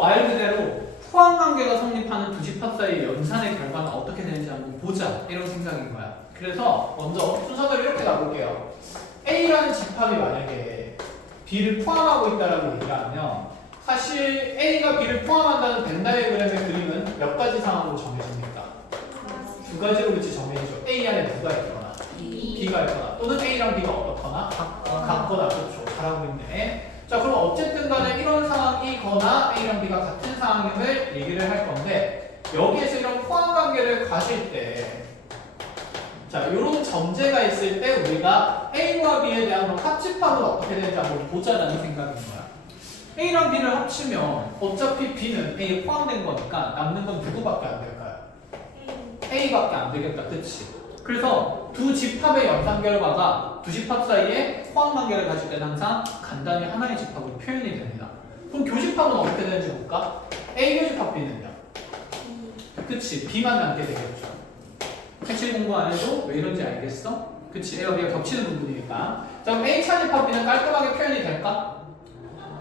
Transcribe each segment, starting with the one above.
말 그대로 포항관계가 성립하는 두 집합 사이의 연산의 결과는 어떻게 되는지 한번 보자 이런 생각인 거야. 그래서 먼저 순서대로 이렇게 가볼게요. A라는 집합이 만약에 B를 포함하고 있다라고 얘기를 하면 사실 A가 B를 포함한다는 벤 다이어그램의 그림은 몇 가지 상황으로 정해집니까? 두 가지로 그치 정해지죠. A 안에 누가 있거나 B가 있거나 또는 A랑 B가 어떻거나 같거나. 그렇죠. 잘하고 있네. 자, 그럼 어쨌든 간에 이런 상황이거나 A랑 B가 같은 상황임을 얘기를 할 건데 여기에서 이런 포함 관계를 가실 때 자, 이런 전제가 있을 때 우리가 A와 B에 대한 합집합은 어떻게 되는지 한번 보자라는 생각인 거야. A랑 B를 합치면 어차피 B는 A에 포함된 거니까 남는 건 누구밖에 안 될까요? A밖에 안 되겠다. 그치? 그래서 두 집합의 연산 결과가 두 집합 사이에 포함 관계를 가질 때는 항상 간단히 하나의 집합으로 표현이 됩니다. 그럼 교집합은 어떻게 되는지 볼까? A 교집합 B는요? 그치? B만 남게 되겠죠. 색칠 공부 안 해도 왜 이런지 알겠어? 그치? A와 B가 겹치는 부분이니까. 자, 그럼 A 차집합 B는 깔끔하게 표현이 될까?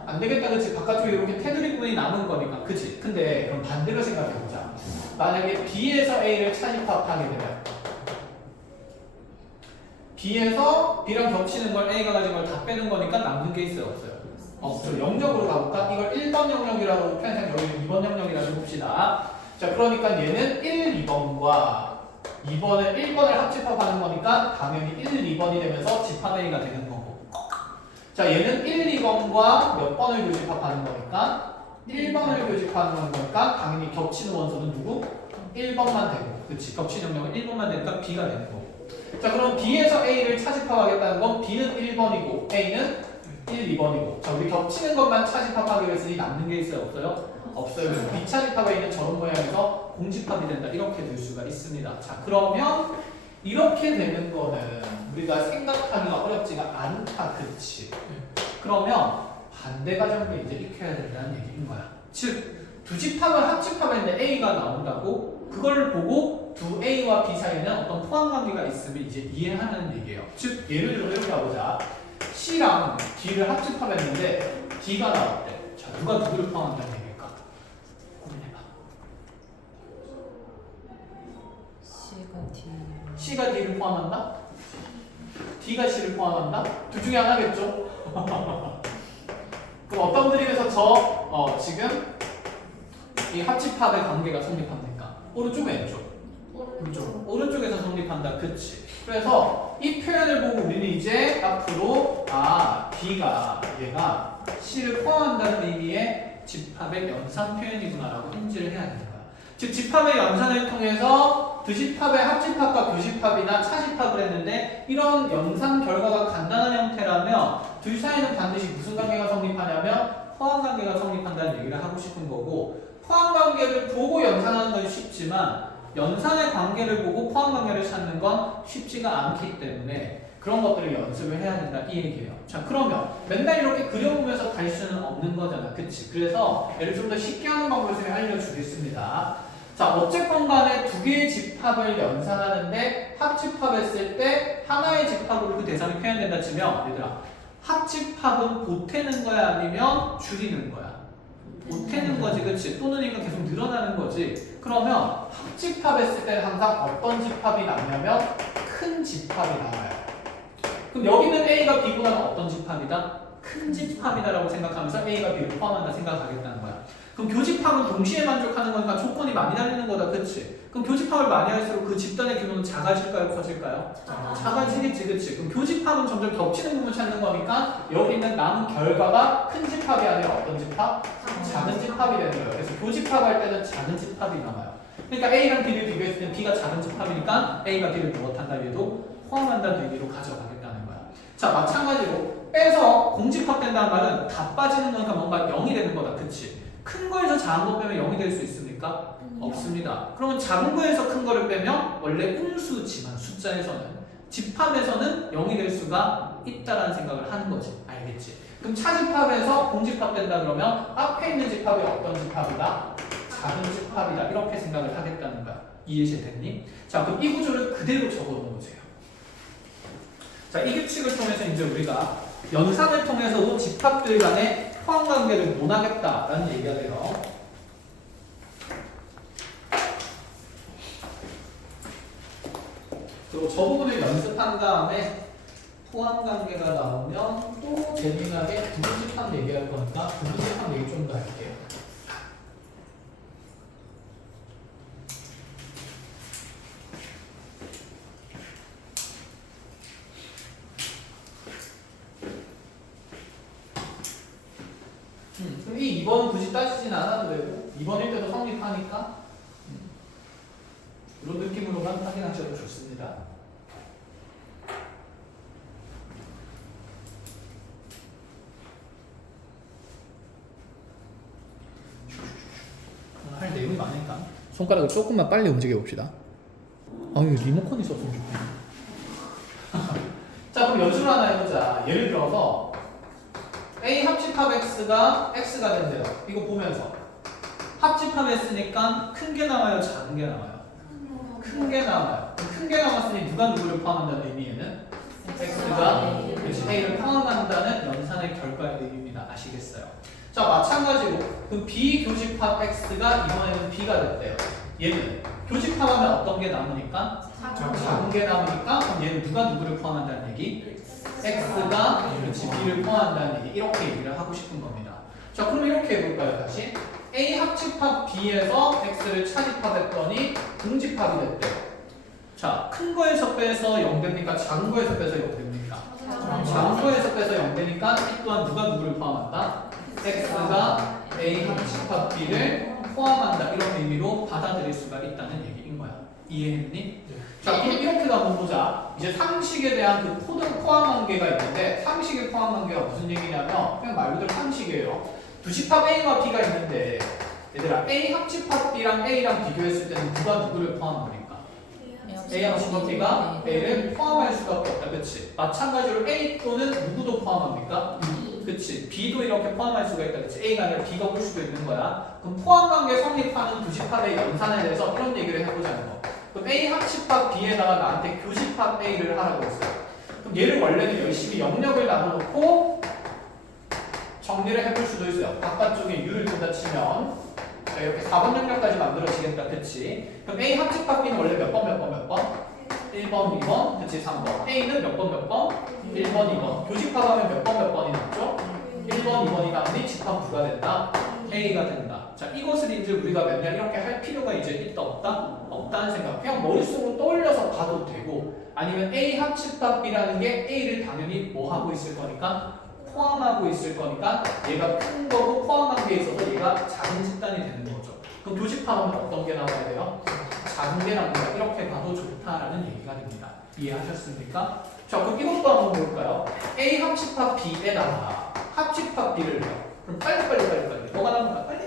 안 되겠다. 그치? 바깥쪽에 이렇게 테두리 부분이 남은 거니까. 그치? 근데 그럼 반대로 생각해보자. 만약에 B에서 A를 차집합하게 되면 B에서 B랑 겹치는 걸 A가 가진 걸 다 빼는 거니까 남는 게 있어요? 없어요? 없어요. 영역으로 가볼까? 이걸 1번 영역이라고 표현해서 여기는 2번 영역이라고 봅시다. 자, 그러니까 얘는 1, 2번과 2번을 1번을 합집합하는 거니까 당연히 1, 2번이 되면서 집합 A가 되는 거고. 자, 얘는 1, 2번과 몇 번을 교집합하는 거니까 1번을 교집합하는 거니까 당연히 겹치는 원소는 누구? 1번만 되고. 그치? 겹치는 영역은 1번만 되니까 B가 되는 거고. 자, 그럼 B에서 A를 차집합하겠다는 건 B는 1번이고 A는 1, 2번이고. 자, 우리 겹치는 것만 차집합하기로 했으니 남는 게 있어요? 없어요? 없어요. 그래서 비차집합 A는 저런 모양에서 공집합이 된다. 이렇게 될 수가 있습니다. 자, 그러면 이렇게 되는 거는 우리가 생각하기가 어렵지가 않다. 그치? 그러면 반대 과정도 이제 익혀야 된다는 얘기인 거야. 즉, 두 집합을 합집합했는데 A가 나온다고 그걸 보고 두 A와 B 사이에는 어떤 포함 관계가 있으면 이제 이해하는 얘기예요. 즉, 예를 들어 이렇게 가보자. C랑 D를 합집합했는데 D가 나왔대. 자, 누가 누구를 포함한다는 얘기일까? 고민해봐. C가 D를 포함한다? D가 C를 포함한다? 둘 중에 하나겠죠? 그럼 어떤 그림에서 지금 이 합집합의 관계가 성립합니까? 오른쪽 왼쪽? 오른쪽에서 성립한다. 그치? 그래서 이 표현을 보고 우리는 이제 앞으로 B가 얘가 C를 포함한다는 의미의 집합의 연산 표현이구나라고 인지를 해야 되는 거야. 즉 집합의 연산을 통해서 두 집합의 합집합과 교집합이나 차집합을 했는데 이런 연산 결과가 간단한 형태라면 둘 사이는 반드시 무슨 관계가 성립하냐면 포함 관계가 성립한다는 얘기를 하고 싶은 거고, 포함 관계를 보고 연산하는 건 쉽지만 연산의 관계를 보고 포함 관계를 찾는 건 쉽지가 않기 때문에 그런 것들을 연습을 해야 된다 이 얘기예요. 자, 그러면 맨날 이렇게 그려보면서 갈 수는 없는 거잖아. 그치? 그래서 얘를 좀 더 쉽게 하는 방법을 제가 알려주겠습니다. 자, 어쨌건 간에 두 개의 집합을 연산하는데 합집합했을 때 하나의 집합으로 그 대상이 표현된다 치면 얘들아, 합집합은 보태는 거야 아니면 줄이는 거야? 보태는 거지. 그치? 또는 이건 계속 늘어나는 거지. 그러면 합집합했을 때는 항상 어떤 집합이 나냐면 큰 집합이 나와요. 그럼 여기는 A가 B보다는 어떤 집합이다? 큰 집합이다라고 생각하면서 A가 B를 포함한다 생각하겠다는 거야. 그럼 교집합은 동시에 만족하는 거니까 조건이 많이 달리는 거다. 그치? 그럼 교집합을 많이 할수록 그 집단의 규모는 작아질까요? 커질까요? 작아지겠지. 그치? 그럼 교집합은 점점 겹치는 부분 찾는 거니까 여기 있는 남은 결과가 큰 집합이 아니라 어떤 집합? 작은 집합이 되는 거예요. 그래서 교집합할 때는 작은 집합이 남아요. 그러니까 A랑 B를 비교했을 때 B가 작은 집합이니까 A가 B를 무엇한다 해도 포함한다는 의미로 가져가겠다는 거야. 자, 마찬가지로 빼서 공집합된다는 말은 다 빠지는 거니까 뭔가 0이 되는 거다. 그치? 큰 거에서 작은 거 빼면 0이 될 수 있습니까? 없습니다. 그러면 작은 거에서 큰 거를 빼면 원래 음수지만 숫자에서는 집합에서는 0이 될 수가 있다라는 생각을 하는 거지. 알겠지? 그럼 차집합에서 공집합 된다 그러면 앞에 있는 집합이 어떤 집합이다? 작은 집합이다. 이렇게 생각을 하겠다는 거야. 이해됐니? 자, 그럼 이 구조를 그대로 적어놓으세요. 자, 이 규칙을 통해서 이제 우리가 연산을 통해서도 집합들 간의 포함 관계를 못 하겠다라는 얘기가 돼요. 그리고 저 부분을 연습한 다음에 포함 관계가 나오면 또 재미나게 부분집합 얘기할 거니까 부분집합 얘기 좀 더 할게요. 그럼 이 2번은 굳이 따지진 않아도 되고 2번일 때도 성립하니까 이런 느낌으로만 확인하셔도 좋습니다. 할 내용이 많으니까 손가락을 조금만 빨리 움직여 봅시다. 아유 리모컨이 있었으면 좋겠네. 자 그럼 연습을 하나 해보자. 예를 들어서 A 합집합 X가 된대요. 이거 보면서 합집합했으니까 큰 게 나와요? 작은 게 나와요? 큰 게 나와요. 큰 게 남았으니 누가 누구를 포함한다는 의미에는 X가 A를 포함한다는 연산의 결과의 의미입니다. 아시겠어요? 자 마찬가지로 그 비교집합 X가 이번에는 B가 됐대요. 얘는 교집합하면 어떤 게 남으니까? 작은 게 남으니까 그럼 얘는 누가 누구를 포함한다는 얘기? X가 B를 포함한다는 얘기. 이렇게 얘기를 하고 싶은 겁니다. 자 그럼 이렇게 해볼까요? 다시 A 합집합 B에서 X를 차집합했더니 공집합이 됐대요. 자 큰 거에서 빼서 0됩니까? 작은 거에서 빼서 0됩니까? 작은 거에서 빼서 0되니까 이 또한 누가 누구를 포함한다? X가 A 합집합 B를 포함한다. 이런 의미로 받아들일 수가 있다는 얘기인 거야. 이해했니? 자 그럼 이렇게도 한번 보자. 이제 상식에 대한 그 포함 관계가 있는데 상식의 포함 관계가 무슨 얘기냐면 그냥 말 그대로 상식이에요. 두 집합 A와 B가 있는데 얘들아 A 합집합 B랑 A랑 비교했을 때는 누가 누구를 포함합니까? A 합집합 B가 A를 포함할 수밖에 없다. 그치? 마찬가지로 A 또는 누구도 포함합니까? 그치? B도 이렇게 포함할 수가 있다. 그치? A가 아니라 B가 올 수도 있는 거야. 그럼 포함 관계 성립하는 두 집합의 연산에 대해서 이런 얘기를 해보자는 거. 그럼 A 합집합 B에다가 나한테 교집합 A를 하라고 했어요. 그럼 얘를 원래는 열심히 영역을 나눠놓고 정리를 해볼 수도 있어요. 바깥쪽에 U를 둔다 치면 자, 이렇게 4번 영역까지 만들어지겠다. 그치? 그럼 A 합집합 B는 원래 몇 번? 1번, 2번, 그치? 3번. A는 몇 번? 1번, 2번. 교집합하면 몇 번이 남죠? 1번, 2번이 남으니 집합 누가 된다? A가 된다. 자, 이것을 이제 우리가 맨날 이렇게 할 필요가 이제 있다 없다? 없다는 생각. 그냥 머릿속으로 떠올려서 봐도 되고 아니면 A 합집합 B라는 게 A를 당연히 뭐 하고 있을 거니까? 포함하고 있을 거니까 얘가 큰 거고 포함한 게 있어서 얘가 작은 집단이 되는 거죠. 그럼 교집합하면 어떤 게 나와야 돼요? 작은 게 나온다. 이렇게 봐도 좋다라는 얘기가 됩니다. 이해하셨습니까? 자, 그럼 이것도 한번 볼까요? A 합집합 B에다가 합집합 B를 해요. 그럼 빨리 뭐가 나옵니까? 빨리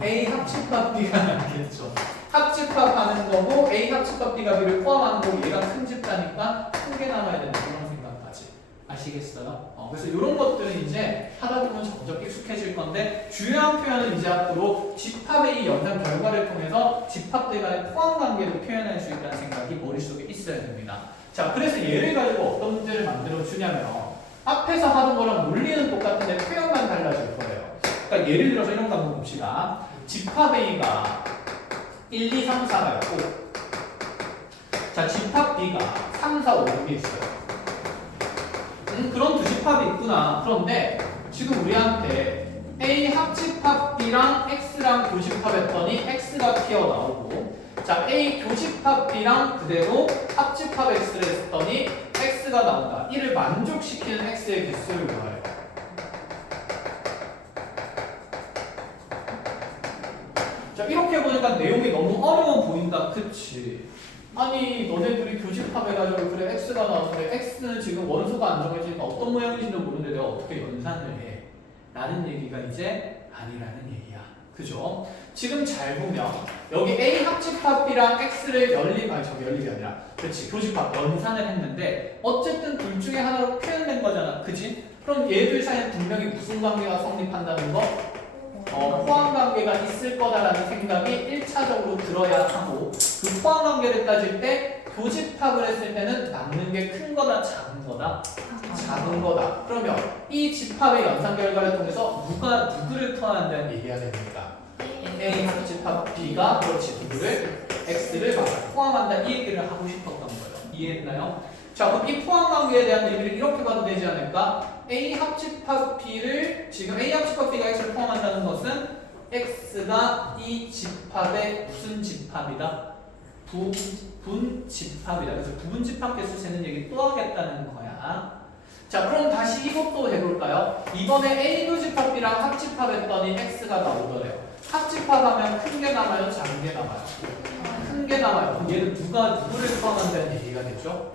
A 합집합 B가 나겠죠. 합집합하는 거고 A 합집합 B가 B를 포함하는 거고 얘가 큰 집단이니까 크게 나와야 된다. 그런 생각까지 아시겠어요? 그래서 이런 것들은 이제 하다 보면 점점 익숙해질 건데 중요한 표현은 이제 앞으로 집합의 이 연산 결과를 통해서 집합들 간의 포함 관계를 표현할 수 있다는 생각이 머릿속에 있어야 됩니다. 자, 그래서 얘를 가지고 어떤 문제를 만들어 주냐면 앞에서 하던 거랑 논리는 똑같은데 표현만 달라질 거예요. 그러니까 예를 들어서 이런 거 한번 봅시다. 집합 A가 1, 2, 3, 4가 있고 자, 집합 B가 3, 4, 5, 6이 있어요. 그런 두 집합이 있구나. 그런데 지금 우리한테 A 합집합 B랑 X랑 교집합했더니 X가 튀어나오고 자, A 교집합 B랑 그대로 합집합 X를 했더니 X가 나온다. 이를 만족시키는 X의 개수를 구해요. 자, 이렇게 보니까 내용이 너무 어려워 보인다. 그치? 아니 너네들이 교집합해가지고 그래 X가 나왔는데 X는 지금 원소가 안 정해지니까 어떤 모양인지도 모르는데 내가 어떻게 연산을 해? 라는 얘기가 이제 아니라는 얘기야. 그죠? 지금 잘 보면 여기 A 합집합 B랑 X를 열립이 아니라 그렇지 교집합 연산을 했는데 어쨌든 둘 중에 하나로 표현된 거잖아. 그치? 그럼 얘들 사이에 분명히 무슨 관계가 성립한다는 거? 포함 관계가 있을 거다라는 생각이 1차적으로 들어야 하고 그 포함 관계를 따질 때 교집합을 했을 때는 남는 게 큰 거다, 작은 거다? 작은 거다. 그러면 이 집합의 연산 결과를 통해서 누가 누구를 포함한다는 얘기가 됩니까? A 합집합 B가 그렇지 누구를 X를 포함한다 이 얘기를 하고 싶었던 거예요. 이해했나요? 자 그럼 이 포함 관계에 대한 얘기를 이렇게 봐도 되지 않을까? A 합집합 B를 지금 A 합집합 B가 X를 포함한다는 것은 X가 이 집합의 무슨 집합이다? 부분집합이다. 그래서 부분집합 개수 세는 얘기 또 하겠다는 거야. 자 그럼 다시 이것도 해볼까요? 이번에 A 교집합 B랑 합집합했더니 X가 나오더래요. 합집합하면 큰 게 남아요? 작은 게 남아요? 큰 게 남아요. 그럼 얘는 누가 누구를 포함한다는 얘기가 되죠?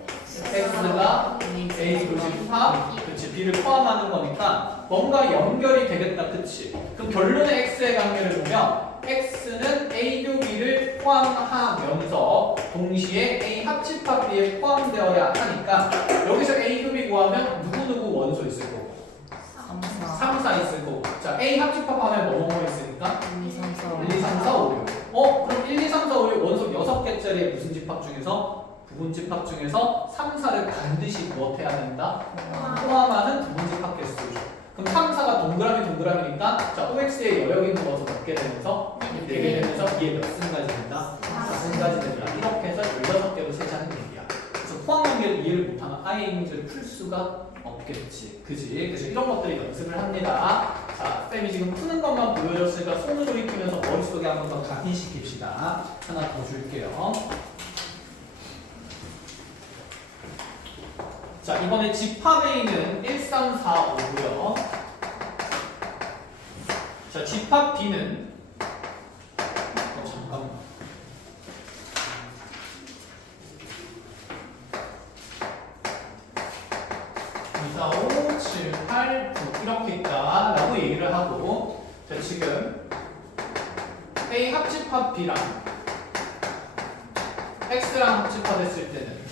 X가 A 교집합 그치 B를 포함하는 거니까 뭔가 연결이 되겠다 그치? 그럼 결론의 X의 관계를 보면 X는 A 교 B를 포함하면서 동시에 A 합집합 B에 포함되어야 하니까 여기서 A 교 B 구하면 누구 원소 있을 거고 3, 4 있을 거고 자 A 합집합하면 뭐뭐 있으니까 1, 2, 3, 4, 5, 6 그럼 1, 2, 3, 4, 5, 6 원소 6개짜리의 무슨 집합 중에서 부분집합 중에서 3, 4를 반드시 무엇해야 된다? 포함하는 부분집합 개수죠. 그럼 3, 4가 동그라미니까 자 OX의 여력 있는 원소 몇 개 되면서 4개 되면서 이게 몇 승까지 된다? 4승까지 된다. 이렇게 해서 16개로 세자는 얘기야. 그래서 포함 관계를 이해를 못하면 아예 이 문제를 풀 수가 없겠지. 그지? 그래서 이런 것들이 연습을 합니다. 자, 쌤이 지금 푸는 것만 보여줬으니까 손으로 익히면서 머릿속에 한번 더 각인시킵시다. 하나 더 줄게요. 자, 이번에 집합 A는 1, 3, 4, 5고요. 자, 집합 B는 잠깐만. 2, 4, 5, 7, 8, 9 이렇게 있다 라고 얘기를 하고 자, 지금 A 합집합 B랑 X랑 합집합했을 때는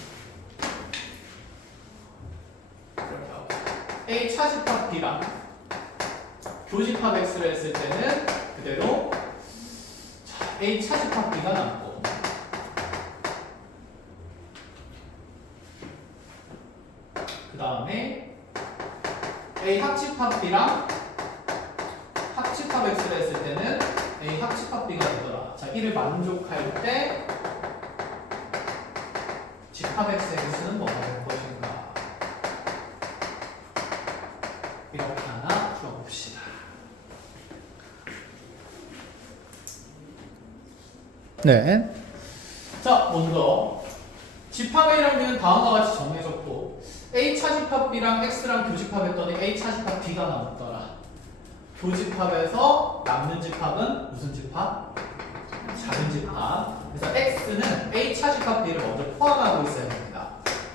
A 차집합 B랑 교집합 X를 했을 때는 그대로 A 차집합 B가 남고 그 다음에 A 합집합 B랑 합집합 X를 했을 때는 A 합집합 B가 되더라. 자, 이를 만족할 때 집합 X의 개수는 뭐가 될 것인가? 이렇게 하나 풀어봅시다. 네. 자, 먼저 집합 A랑 B는 다음과 같이 정해졌고 A 차집합 B랑 X랑 교집합했더니 A 차집합 B가 남았더라. 교집합에서 남는 집합은 무슨 집합? 작은 집합. 그래서 X는 A 차집합 B를 먼저 포함하고 있어야 됩니다.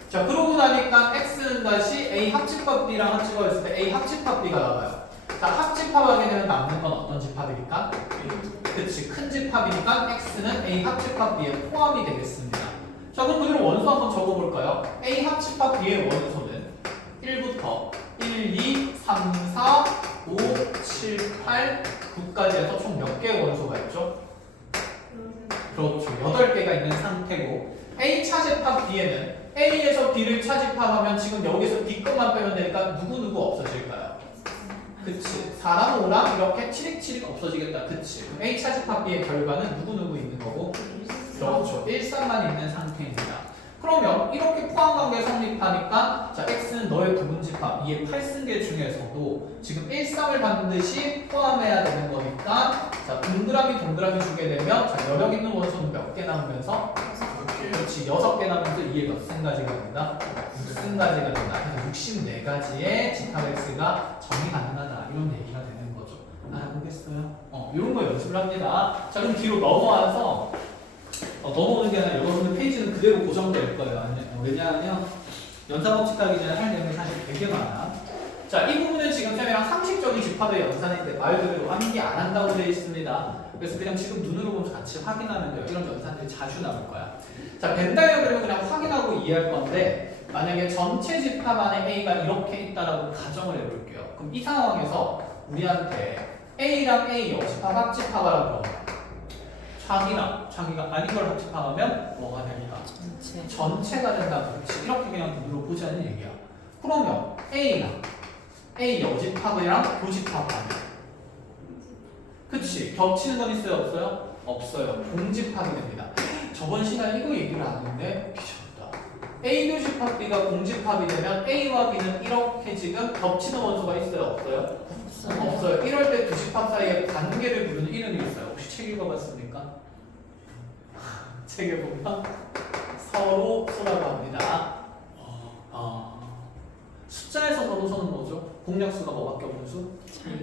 자, 그러고 나니까 X는 다시 A 합집합 B랑 합집합했을 때 A 합집합 B가 나와요. 자, 합집합하게 되면 남는 건 어떤 집합입니까? 그치, 큰 집합이니까 X는 A 합집합 B에 포함이 되겠습니다. 자, 그럼 그대로 원소 한번 적어볼까요? A 합집합 B의 원소는 1부터 1, 2, 3, 4, 5, 7, 8, 9까지 해서 총 몇 개의 원소가 있죠? 그렇죠. 8개가 있는 상태고 A 차집합 B에는 A에서 B를 차집합하면 지금 여기서 B 것만 빼면 되니까 누구 없어질까요? 그치. 4랑 5랑 이렇게 치릭치릭 없어지겠다. 그치. 그럼 A 차집합 B의 결과는 누구 있는 거고? 그렇죠. 1, 3만 있는 상태입니다. 그러면 이렇게 포함관계 성립하니까 자 X는 너의 부분집합 2의 8승계 중에서도 지금 1, 3을 반드시 포함해야 되는 거니까 자 동그라미 주게 되면 자 여력 있는 원소는 몇 개 남으면서? 그렇지 6개 남으면서 2의 몇 승가지가 된다? 6승가지가 된다. 그래서 64가지의 집합 X가 정의 가능하다 이런 얘기가 되는 거죠. 알아보겠어요? 이런 거 연습을 합니다. 자 그럼 뒤로 넘어와서 넘어오는 게 아니라 여러분들 페이지는 그대로 고정될 거예요. 왜냐하면 연산법칙 하기 전에 할 내용이 사실 되게 많아. 자, 이 부분은 지금 쌤이랑 상식적인 집합의 연산인데 말 그대로 암기 안 한다고 되어 있습니다. 그래서 그냥 지금 눈으로 보면서 같이 확인하면 돼요. 이런 연산들이 자주 나올 거야. 자, 벤다이어그램을 그냥 확인하고 이해할 건데 만약에 전체 집합 안에 A가 이렇게 있다라고 가정을 해볼게요. 그럼 이 상황에서 우리한테 A랑 A 여집합 합집합하라고 그러면 자기가 아닌 걸 합집하면 뭐가 될까? 전체가 된다. 그렇지. 이렇게 그냥 눈으로 보자는 얘기야. 그러면 A랑 A 여집합이랑 교집합하면 그치. 겹치는 건 있어요? 없어요? 없어요. 공집합이 됩니다. 저번 시간에 이거 얘기를 안 했는데 미쳤다. A 교집합 B가 공집합이 되면 A와 B는 이렇게 지금 겹치는 원소가 있어요? 없어요? 없어요. 이럴 때 두 집합 사이에 관계를 부르는 이름이 있어요. 혹시 책 읽어봤습니까? 책에 보면 서로 소라고 합니다. 숫자에서 서로 소는 뭐죠? 공약수가 뭐밖에 없는 수?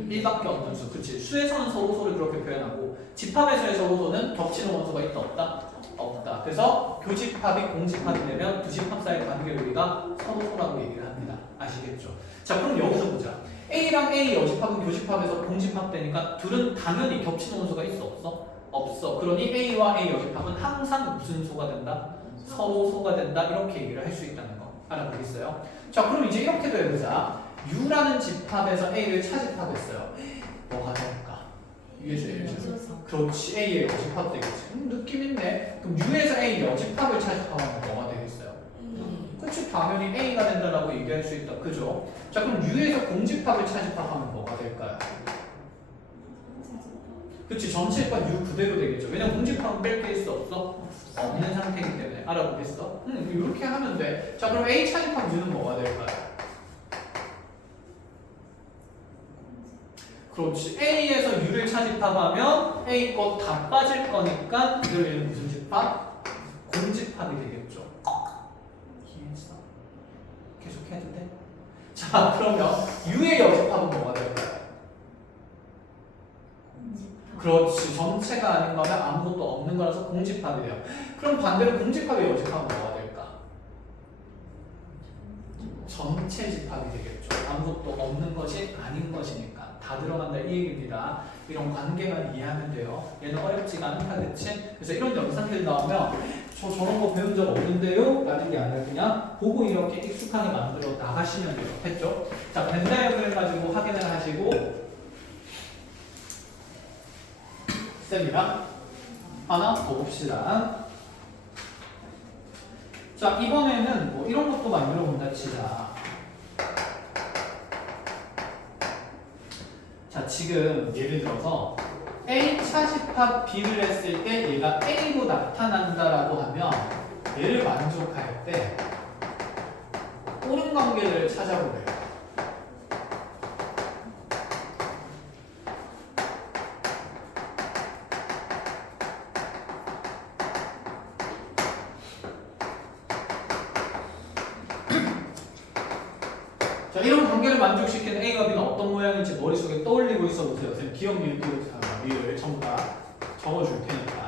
1밖에 없는 수. 그치. 수에서는 서로 소를 그렇게 표현하고 집합에서의 서로 소는 겹치는 원소가 있다 없다? 없다. 그래서 교집합이 공집합이 되면 두 집합 사이의 관계를 우리가 서로 소라고 얘기를 합니다. 아시겠죠? 자, 그럼 여기서 보자. A랑 A 여집합은 교집합에서 공집합 되니까 둘은 당연히 겹치는 원소가 있어 없어? 없어. 그러니 A와 A 여집합은 항상 무슨 소가 된다? 서로 소가 된다. 이렇게 얘기를 할 수 있다는 거 알아보겠어요? 자, 그럼 이제 이렇게도 해보자. U라는 집합에서 A를 차집합했어요. 뭐가 될까? U에서 A를 차집합. 그렇지. A의 여집합 되겠지. 느낌 있네. 그럼 U에서 A 여집합을 차집합하면 뭐가 되겠어요? 그치. 당연히 A가 된다라고 얘기할 수 있다. 그죠? 자, 그럼 U에서 공집합을 차집합하면 뭐가 될까요? 그치. 전체가 U 그대로 되겠죠. 왜냐면 공집합은 뺄 게 있어 없어? 없는 상태이기 때문에. 알아보겠어? 이렇게 하면 돼. 자, 그럼 A 차집합 U는 뭐가 될까요? 그렇지. A에서 U를 차집합하면 A 것 다 빠질 거니까 얘는 무슨 집합? 공집합이 되겠죠. 이해했어? 계속 해도 돼? 자, 그러면 U의 여집합은 뭐가 될까요? 그렇지. 전체가 아닌 거면 아무것도 없는 거라서 공집합이 돼요. 그럼 반대로 공집합의 여집합은 뭐가 될까? 전체 집합이 되겠죠. 아무것도 없는 것이 아닌 것이니까. 다 들어간다 이 얘기입니다. 이런 관계만 이해하면 돼요. 얘는 어렵지가 않다, 그치? 그래서 이런 영상들 나오면 저런 거 배운 적 없는데요? 라는 게 아니라 그냥 보고 이렇게 익숙하게 만들어 나가시면 돼요. 했죠? 자, 벤다이어그램 가지고 확인을 하시고 쌤이랑 하나 더 봅시다. 자, 이번에는 뭐 이런 것도 만들어 본다 치자. 자, 지금 예를 들어서 A 차집합 B를 했을 때 얘가 A로 나타난다라고 하면 얘를 만족할 때 옳은 관계를 찾아보래요. 자, 이런 관계를 만족시키는 A와 B는 어떤 모양인지 머릿속에 떠올리고 있어 보세요. 선생님 기억 미을 전부 다 적어줄 테니까.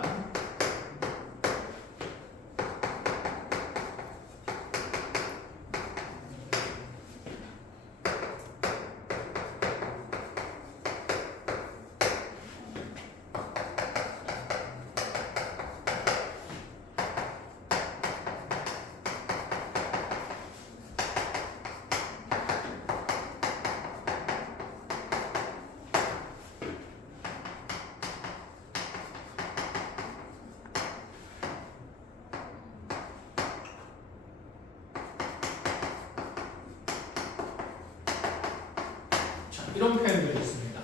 이런 표현들이 있습니다.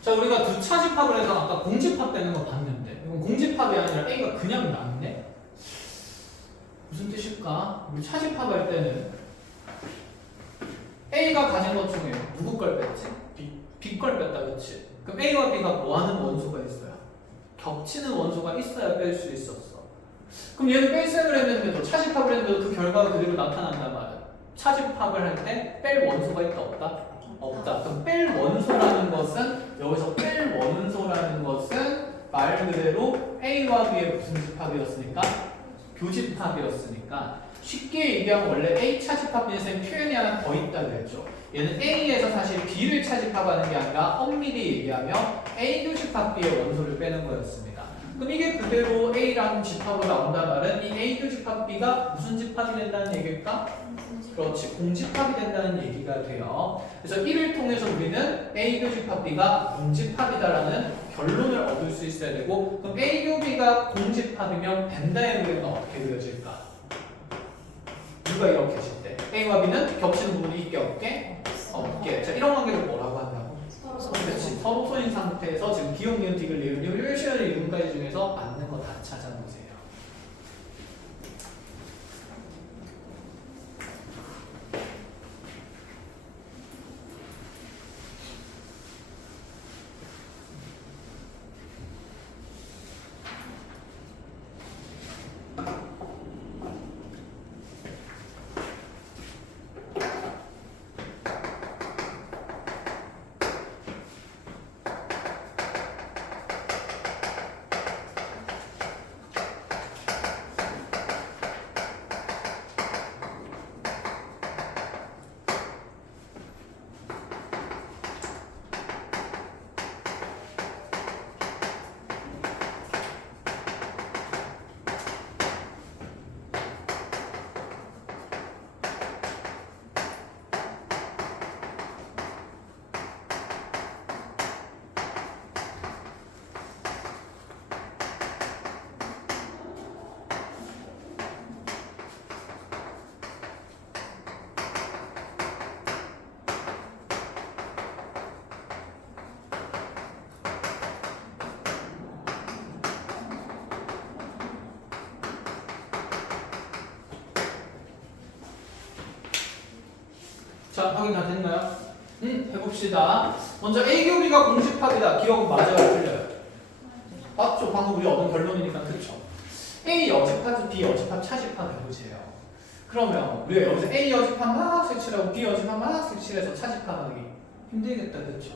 자, 우리가 두 차집합을 해서 아까 공집합 되는 거 봤는데 이건 공집합이 아니라 A가 그냥 남네? 무슨 뜻일까? 우리 차집합할 때는 A가 가진 것 중에 누구 걸 뺐지? B 걸 뺐다, 그치? 그럼 A와 B가 뭐 하는 원소가 있어요? 겹치는 원소가 있어야 뺄 수 있었어. 그럼 얘는 뺄셈을 했는데도 차집합을 했는데도 그 결과가 그대로 나타난단 말이야. 차집합을 할 때 뺄 원소가 있다 없다? 없다. 그럼 뺄 원소라는 것은 여기서 뺄 원소라는 것은 말 그대로 A와 B의 무슨 집합이었으니까? 교집합이었으니까 쉽게 얘기하면 원래 A 차집합 인생 표현이 하나 더 있다 그랬죠. 얘는 A에서 사실 B를 차집합하는 게 아니라 엄밀히 얘기하면 A 교집합 B의 원소를 빼는 거였습니다. 그럼 이게 그대로 A랑 집합으로 나온단 말은 이 A 교집합 B가 무슨 집합이 된다는 얘기일까? 그렇지. 공집합이 된다는 얘기가 돼요. 그래서 이를 통해서 우리는 A 교집합 B가 공집합이다라는 결론을 얻을 수 있어야 되고, 그럼 A 교 B가 공집합이면 벤다의 그림은 어떻게 그려질까? U가 이렇게 질 때 A와 B는 겹치는 부분이 있게 없게? 없게. 자, 이런 관계를 뭐라고 한다고? 그렇지. 서로 소인 상태에서 지금 기억, 니은, 디귿, 리을, 리을, 시을, 이음까지 중에서 맞는 거 다 찾아보세요. 자, 확인 다 됐나요? 해봅시다. 먼저 A 교 B가 공집합이다. 기억은 맞아요, 틀려요? 맞죠? 방금 우리 얻은 결론이니까 그쵸? A 여집합, B 여집합, 차집합 해보세요. 그러면 우리가 여기서 A 여집합 막 색칠하고 B 여집합 막 색칠해서 차집합하기 힘들겠다, 그쵸?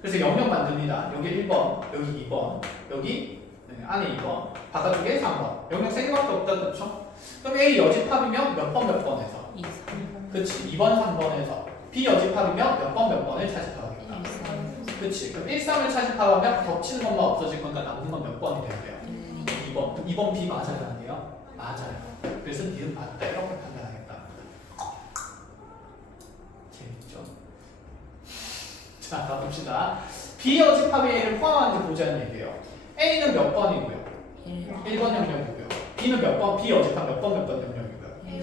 그래서 영역 만듭니다. 여기 1번, 여기 2번, 여기 안에 2번, 바깥쪽에 3번. 영역 3개밖에 없다, 그쵸? 그럼 A 여집합이면 몇 번 몇 번에서? 2, 3번. 그치, 2번, 3번에서. B 여집합이면 몇 번 몇 번을 차집합하겠다. 1, 3. 그치, 그럼 1, 3을 차집합하면 겹치는 것만 없어질 거니까 남는 건 몇 번이 돼요? 2번. 2번 B 맞아요, 아니에요? 맞아요. 그래서 니은 맞다. 이렇게 판단하겠다. 재밌죠? 자, 가봅시다. B 여집합이 A를 포함하는지 보자는 얘기예요. A는 몇 번이고요? 1번 영역이고요. B는 몇 번? B 여집합 몇 번 몇 번 영역이고요?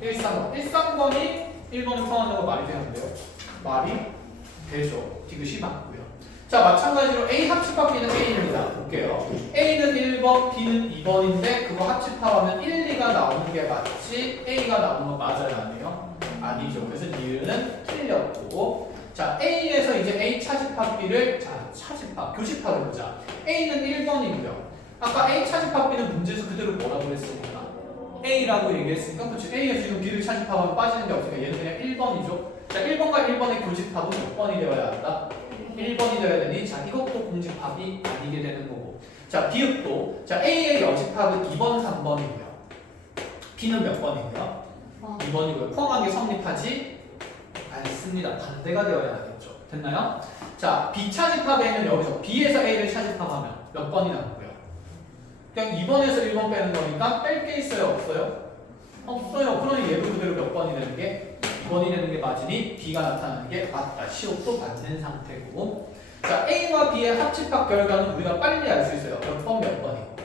1, 3. 1,3번이 1번을 포함한다고 말이 되는데요. 말이 되죠. 디귿이 맞고요. 자, 마찬가지로 A 합집합 B는 A입니다. 볼게요. A는 1번, B는 2번인데 그거 합집합하면 1, 2가 나오는 게 맞지 A가 나오는 거 맞아요, 아니에요? 아니죠. 그래서 니은은 틀렸고, 자, A에서 이제 A 차집합 B를 자, 차집합, 교집합을 보자. A는 1번이고요. 아까 A 차집합 B는 문제에서 그대로 뭐라고 했습니까? A라고 얘기했으니까, 그치? A에서 지금 B를 차집합하면 빠지는 게 없으니까 얘는 그냥 1번이죠. 자, 1번과 1번의 교집합은 몇 번이 되어야 한다? 1번이 되어야 되니, 자, 이것도 공집합이 아니게 되는 거고. 자, 비읍도, 자, A의 여집합은 2번, 3번이고요. B는 몇 번이고요? 2번이고요. 포함한 게 성립하지 않습니다. 반대가 되어야 하겠죠. 됐나요? 자, B 차집합에는 여기서 B에서 A를 차집합하면 몇 번이 남고요? 그냥 2번에서 1번 빼는 거니까 뺄 게 있어요? 없어요? 없어요. 그러니 얘도 그대로 몇 번이 되는 게 2번이 되는 게 맞으니 B가 나타나는 게 맞다. 시옷도 맞는 상태고. 자, A와 B의 합집합 결과는 우리가 빨리 알 수 있어요. 몇 번 몇 번이고.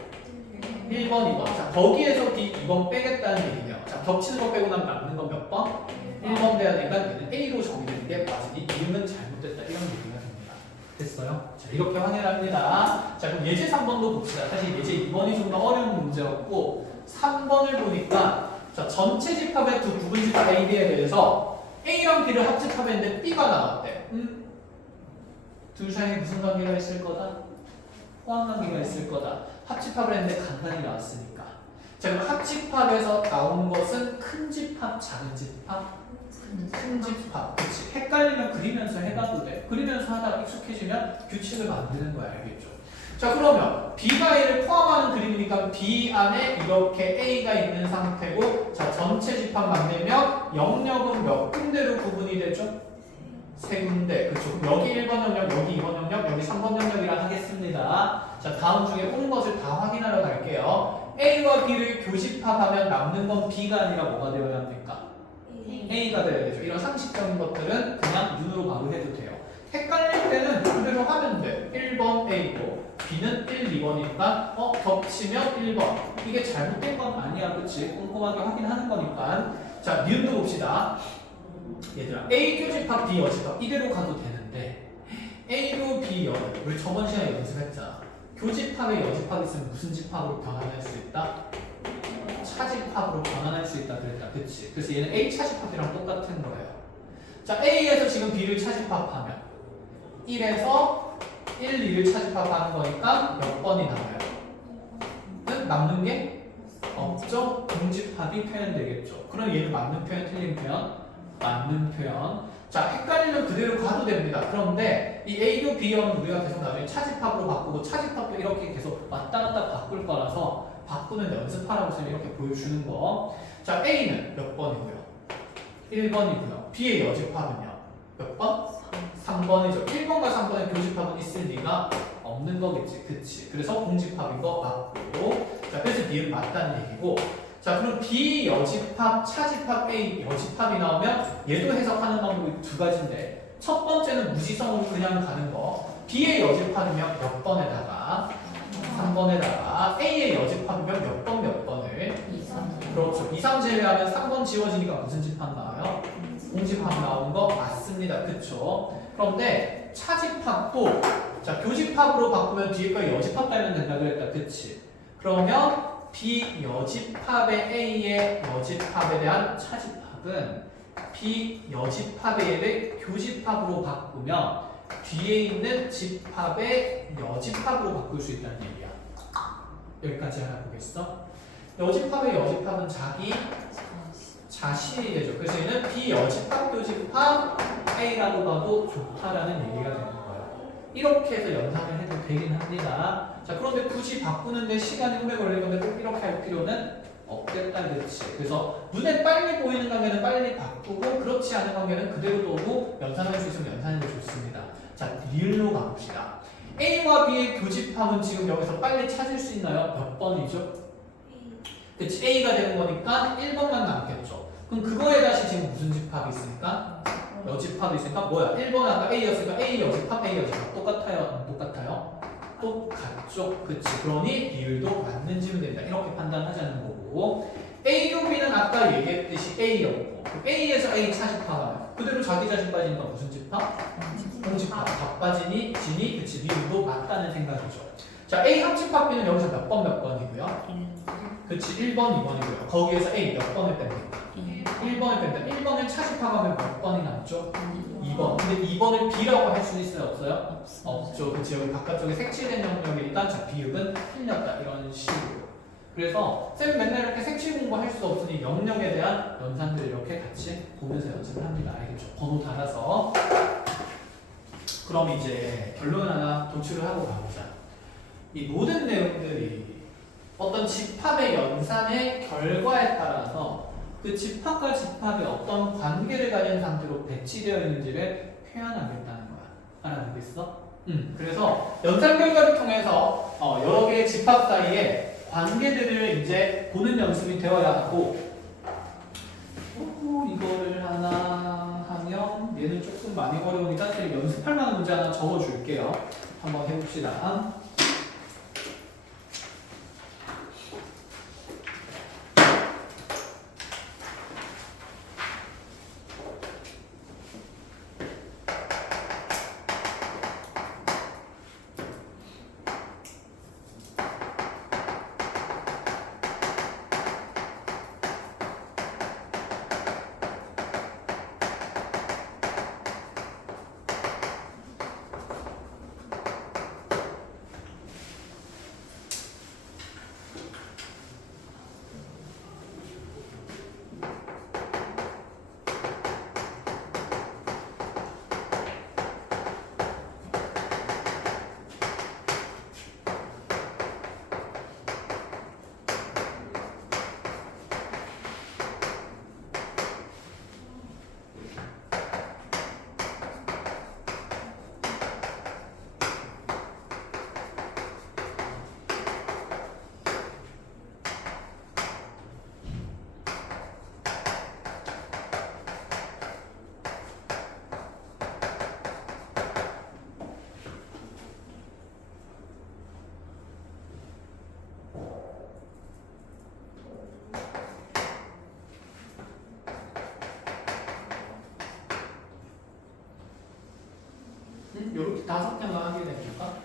1번, 2번. 자, 거기에서 B 2번 빼겠다는 얘기네요. 자, 겹치는 거 빼고 나면 남는 건 몇 번? 1번 돼야 되니까 얘는 A로 정의되는 게 맞으니 이유는 잘못됐다. 이런 얘기가 됩니다. 됐어요? 자, 이렇게 확인합니다. 자, 그럼 예제 3번도 봅시다. 사실 예제 2번이 좀 더 어려운 문제였고 3번을 보니까 자, 전체 집합의 두 부분 집합 A, B에 대해서 A랑 B를 합집합했는데 B가 나왔대. 둘 사이에 무슨 관계가 있을 거다? 포함 관계가 있을 거다. 합집합을 했는데 간단히 나왔으니까. 자, 그럼 합집합에서 나온 것은 큰 집합, 작은 집합? 큰 집합. 그치. 헷갈리면 그리면서 해가도 돼. 그리면서 하다가 익숙해지면 규칙을 만드는 거야. 알겠죠? 자, 그러면 B가 A를 포함하는 그림이니까 B 안에 이렇게 A가 있는 상태고, 자, 전체 집합 만들면 영역은 몇 군데로 구분이 되죠? 세 군데. 그쵸? 여기 1번 영역, 여기 2번 영역, 여기 3번 영역이라 하겠습니다. 자, 다음 중에 온 것을 다 확인하러 갈게요. A와 B를 교집합하면 남는 건 B가 아니라 뭐가 되어야 합니까? A가 되어야 되죠. 이런 상식적인 것들은 그냥 눈으로 바로 해도 돼요. 헷갈릴 A고 B는 1, 2번이니까 겹치면 1번. 이게 잘못된 건 아니야. 그치? 꼼꼼하게 확인하는 거니까. 자, 니은도 봅시다. 얘들아, A 교집합, B 여집합 이대로 가도 되는데 A로 B 여 우리 저번 시간에 연습했잖아. 교집합에 여집합이 있으면 무슨 집합으로 변환할 수 있다? 차집합으로 변환할 수 있다 그랬다. 그치? 그래서 얘는 A 차집합이랑 똑같은 거예요. 자, A에서 지금 B를 차집합하면 1에서 1, 2를 차집합하는 거니까 몇 번이 나와요? 남는 게 없죠? 공집합이 표현되겠죠. 그럼 얘는 맞는 표현, 틀린 표현? 맞는 표현. 자, 헷갈리면 그대로 가도 됩니다. 그런데 이 A교 B형은 우리가 계속 나중에 차집합으로 바꾸고 차집합도 이렇게 계속 왔다 갔다 바꿀 거라서 바꾸는 연습하라고 해서 이렇게 보여주는 거. 자, A는 몇 번이고요? 1번이고요. B의 여집합은요? 몇 번? 3번이죠. 1번과 3번의 교집합은 있을 리가 없는 거겠지. 그치? 그래서 공집합인 거 맞고. 자, 그래서 B는 맞다는 얘기고. 자, 그럼 B 여집합, 차집합, A 여집합이 나오면 얘도 해석하는 방법이 두 가지인데 첫 번째는 무지성으로 그냥 가는 거. B의 여집합이면 몇 번에다가 3번에다가 A의 여집합이면 몇 번 몇 번을 2, 3. 그렇죠. 2, 3 제외하면 3번 지워지니까 무슨 집합 나와요? 공집합 나오는 거 맞습니다. 그쵸? 그런데 차집합도 자 교집합으로 바꾸면 뒤에 거 여집합 달면 된다 그랬다. 그치? 그러면 B 여집합의 A의 여집합에 대한 차집합은 B 여집합의 A를 교집합으로 바꾸면 뒤에 있는 집합의 여집합으로 바꿀 수 있다는 얘기야. 여기까지 알아보겠어? 여집합의 여집합은 자기 자신이 되죠. 그래서 얘는 B 여집합 교집합 A라고 봐도 좋다라는 얘기가 되는 거예요. 이렇게 해서 연산을 해도 되긴 합니다. 자, 그런데 굳이 바꾸는데 시간이 오래 걸릴 건데 꼭 이렇게 할 필요는 없겠다. 그렇지. 그래서 눈에 빨리 보이는 관계는 빨리 바꾸고 그렇지 않은 관계는 그대로 두고 연산할 수 있으면 연산해도 좋습니다. 자, 리을로 가봅시다. A와 B의 교집합은 지금 여기서 빨리 찾을 수 있나요? 몇 번이죠? 그치, A가 되는 거니까 1번만 남겠죠. 그럼 그거에 다시 지금 무슨 집합이 있으니까? 여집합이 있으니까 뭐야? 1번은 아까 A였으니까 A 여집합, A 여집합 똑같아요? 똑같아요? 똑같죠? 그치. 그러니 비율도 맞는 질문입니다. 이렇게 판단하자는 거고 A교 B는 아까 얘기했듯이 A였고 A에서 A 차집합하면 그대로 자기 자신 빠지니까 무슨 집합? 공집합. 밥 빠지니 진이 그치. 비율도 맞다는 생각이죠. 자, A 합집합 B는 여기서 몇 번 몇 번이고요? 그치. 1번, 2번이고요. 거기에서 A 몇 번을 뺍니까? 1번을 뺀다. 1번을 차집합하면 몇 번이 남죠? 2번. 근데 2번을 B라고 할 수 있어요? 없어요? 없죠. 그치. 여기 바깥쪽에 색칠된 영역이니까 자, 비읍은 틀렸다. 이런 식으로. 그래서 쌤 맨날 이렇게 색칠 공부할 수 없으니 영역에 대한 연산들 이렇게 같이 보면서 연습을 합니다. 알겠죠? 번호 달아서. 그럼 이제 결론 하나 도출을 하고 가보자. 이 모든 내용들이 어떤 집합의 연산의 결과에 따라서 그 집합과 집합이 어떤 관계를 가진 상태로 배치되어 있는지를 표현하겠다는 거야. 알아보겠어? 그래서 연산 결과를 통해서 여러 개의 집합 사이에 관계들을 이제 보는 연습이 되어야 하고 이거를 하나 하면 얘는 조금 많이 어려우니까 제가 연습할 만한 문제 하나 적어줄게요. 한번 해봅시다. 이렇게 5개만 하게 됩니까?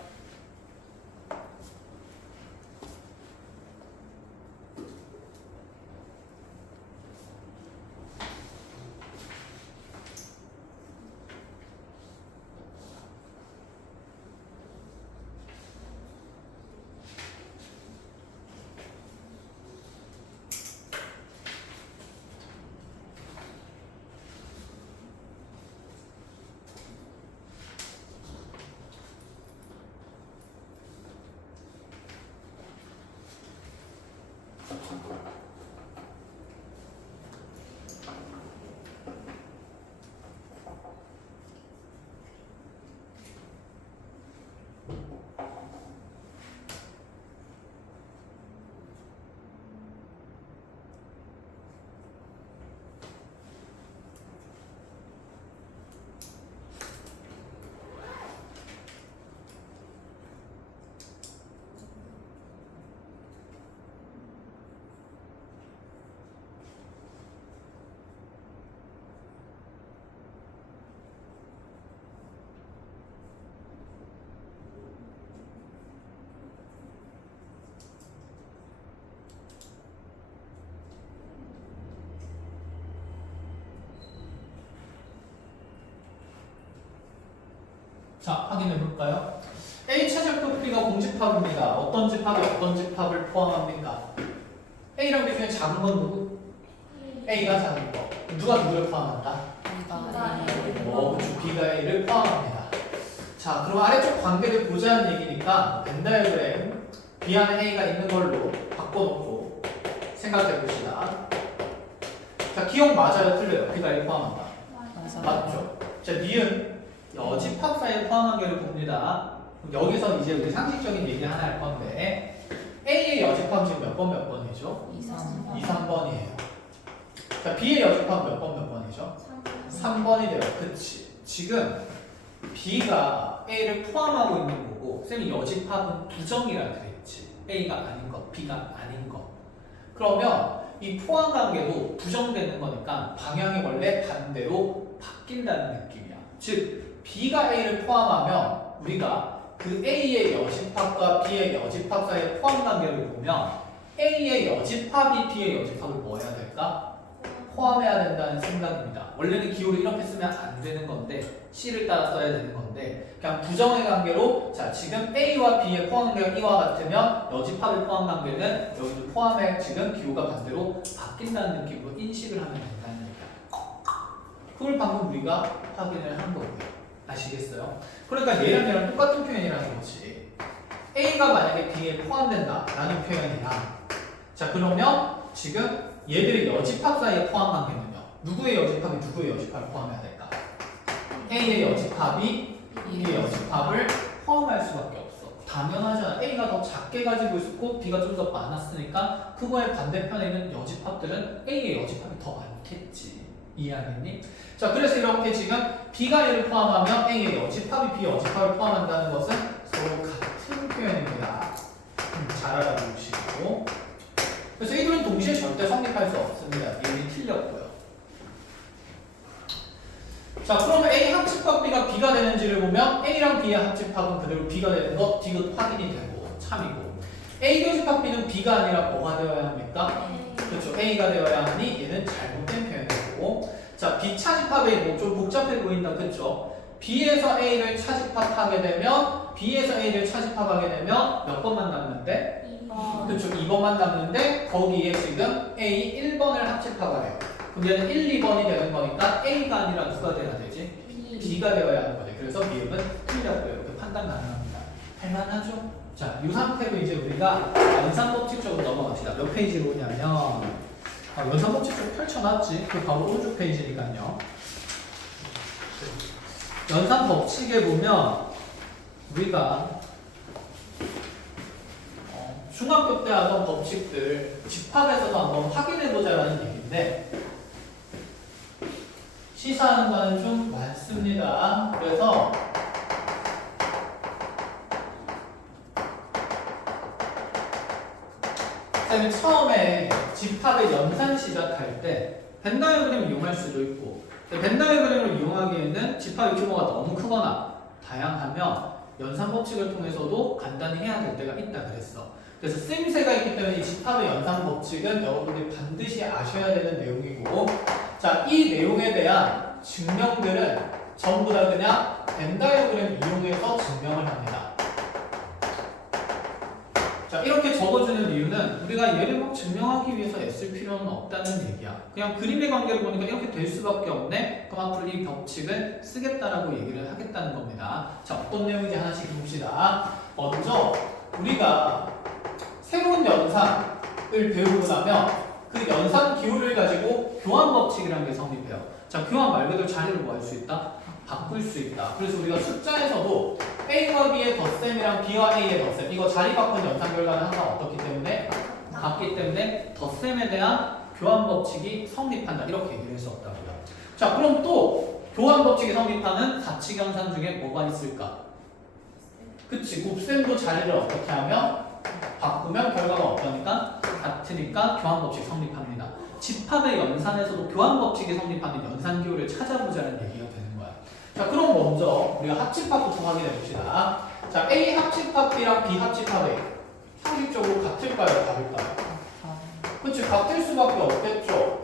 자, 확인해 볼까요? A 차집합 B가 공집합입니다. 어떤 집합이 어떤 집합을 포함합니까? A랑 B 중에 작은 건 누구? A가 작은 거. 누가 누구를 포함한다? 그렇죠. B가 A를 포함합니다. 자, 그럼 아래쪽 관계를 보자는 얘기니까 벤 다이어그램 B 안에 A가 있는 걸로 바꿔놓고 생각해 봅시다. 자, 기억 맞아요? 틀려요? B가 A를 포함한다. 맞죠? 자, 니은 여집합 사이에 포함한 게를 봅니다. 여기서 이제 우리 상식적인 얘기 하나 할 건데 A의 여집합 지금 몇 번이죠? 2, 3. 2, 3번이에요. 자, B의 여집합 몇 번이죠? 3번이 돼요. 그치? 지금 B가 A를 포함하고 있는 거고 쌤이 여집합은 부정이라 그랬지. A가 아닌 것, B가 아닌 것. 그러면 이 포함 관계도 부정되는 거니까 방향이 원래 반대로 바뀐다는 느낌이야. 즉 B가 A를 포함하면 우리가 그 A의 여집합과 B의 여집합 사이의 포함 관계를 보면 A의 여집합이 B의 여집합을 뭐 해야 될까? 포함해야 된다는 생각입니다. 원래는 기호를 이렇게 쓰면 안 되는 건데 C를 따라 써야 되는 건데 그냥 부정의 관계로 자 지금 A와 B의 포함 관계가 이와 같으면 여집합의 포함 관계는 여기도 포함해 지금 기호가 반대로 바뀐다는 느낌으로 인식을 하면 된다는 얘기야. 그걸 방금 우리가 확인을 한 거고요. 아시겠어요? 그러니까 얘랑 똑같은 표현이라는 거지. A가 만약에 B에 포함된다라는 표현이야. 자 그러면 지금 얘들의 여집합 사이의 포함 관계는요. 누구의 여집합이 누구의 여집합을 포함해야 될까? A의 여집합이 B의 여집합을 포함할 수밖에 없어. 당연하잖아. A가 더 작게 가지고 있었고 B가 좀 더 많았으니까 그거의 반대편에 있는 여집합들은 A의 여집합이 더 많겠지. 이해하겠니? 자 그래서 이렇게 지금 B가 A를 포함하면 A의 여집합이 B의 여집합을 포함한다는 것은 서로 같은 표현입니다. 잘 알아두시고 그래서 이들은 동시에 절대 성립할 수 없습니다. 이름이 틀렸고요. 자 그러면 A 합집합 B가 B가 되는지를 보면 A랑 B의 합집합은 그대로 B가 되는 거 이것도 확인이 되고 참이고 A 교집합 B는 B가 아니라 뭐가 되어야 합니까? 그렇죠. A가 되어야 하니 얘는 잘못된 표현이고 자 B 차집합이 뭐 좀 복잡해 보인다 그렇죠? B에서 A를 차집합하게 되면 B에서 A를 차집합하게 되면 몇 번만 남는데? 그렇죠. 2번만 남는데 거기에 지금 A 1번을 합집합하래요. 그럼 얘는 1, 2번이 되는 거니까 A가 아니라 누가 돼야 되지? B가 되어야 하는 거죠. 그래서 미음은 틀렸고요. 이렇게 판단 가능합니다. 할만하죠? 자, 이 상태로 이제 우리가 연산법칙 쪽으로 넘어갑시다. 몇 페이지로 오냐면 연산법칙 쪽 펼쳐놨지. 그 바로 오른쪽 페이지니까요. 연산법칙에 보면 우리가 중학교 때 하던 법칙들 집합에서도 한번 확인해보자라는 얘기인데 시사하는 거는 좀 많습니다. 그래서 쌤이 처음에 집합의 연산 시작할 때 벤 다이어그램을 이용할 수도 있고 벤 다이어그램을 이용하기에는 집합의 규모가 너무 크거나 다양하면 연산 법칙을 통해서도 간단히 해야 될 때가 있다 그랬어. 그래서 쓰임새가 있기 때문에 이 집합의 연산 법칙은 여러분들이 반드시 아셔야 되는 내용이고, 자, 이 내용에 대한 증명들은 전부 다 그냥 벤 다이어그램 이용해서 증명을 합니다. 자, 이렇게 적어주는 이유는 우리가 얘를 막 증명하기 위해서 애쓸 필요는 없다는 얘기야. 그냥 그림의 관계를 보니까 이렇게 될 수밖에 없네. 그럼 앞으로 이 법칙을 쓰겠다라고 얘기를 하겠다는 겁니다. 자, 어떤 내용인지 하나씩 봅시다. 먼저 우리가 새로운 연산을 배우고 나면 그 연산 기호를 가지고 교환 법칙이라는 게 성립해요. 자, 교환 말 그대로 자리를 뭐 할 수 있다? 바꿀 수 있다. 그래서 우리가 숫자에서도 A와 B의 덧셈이랑 B와 A의 덧셈, 이거 자리 바꾼 연산 결과는 항상 어떻기 때문에? 같기 때문에 덧셈에 대한 교환 법칙이 성립한다. 이렇게 얘기를 했었다고요. 자, 그럼 또 교환 법칙이 성립하는 사칙 연산 중에 뭐가 있을까? 그치, 곱셈도 자리를 어떻게 하면? 바꾸면 결과가 어떠니까? 같으니까 교환 법칙 성립합니다. 집합의 연산에서도 교환 법칙이 성립하는 연산 기호를 찾아보자는 얘기가 되는 거야. 자, 그럼 먼저 우리가 합집합부터 확인해 봅시다. 자, A 합집합 B랑 B 합집합 A 상식적으로 같을까요? 다를까요? 그치, 같을 수밖에 없겠죠.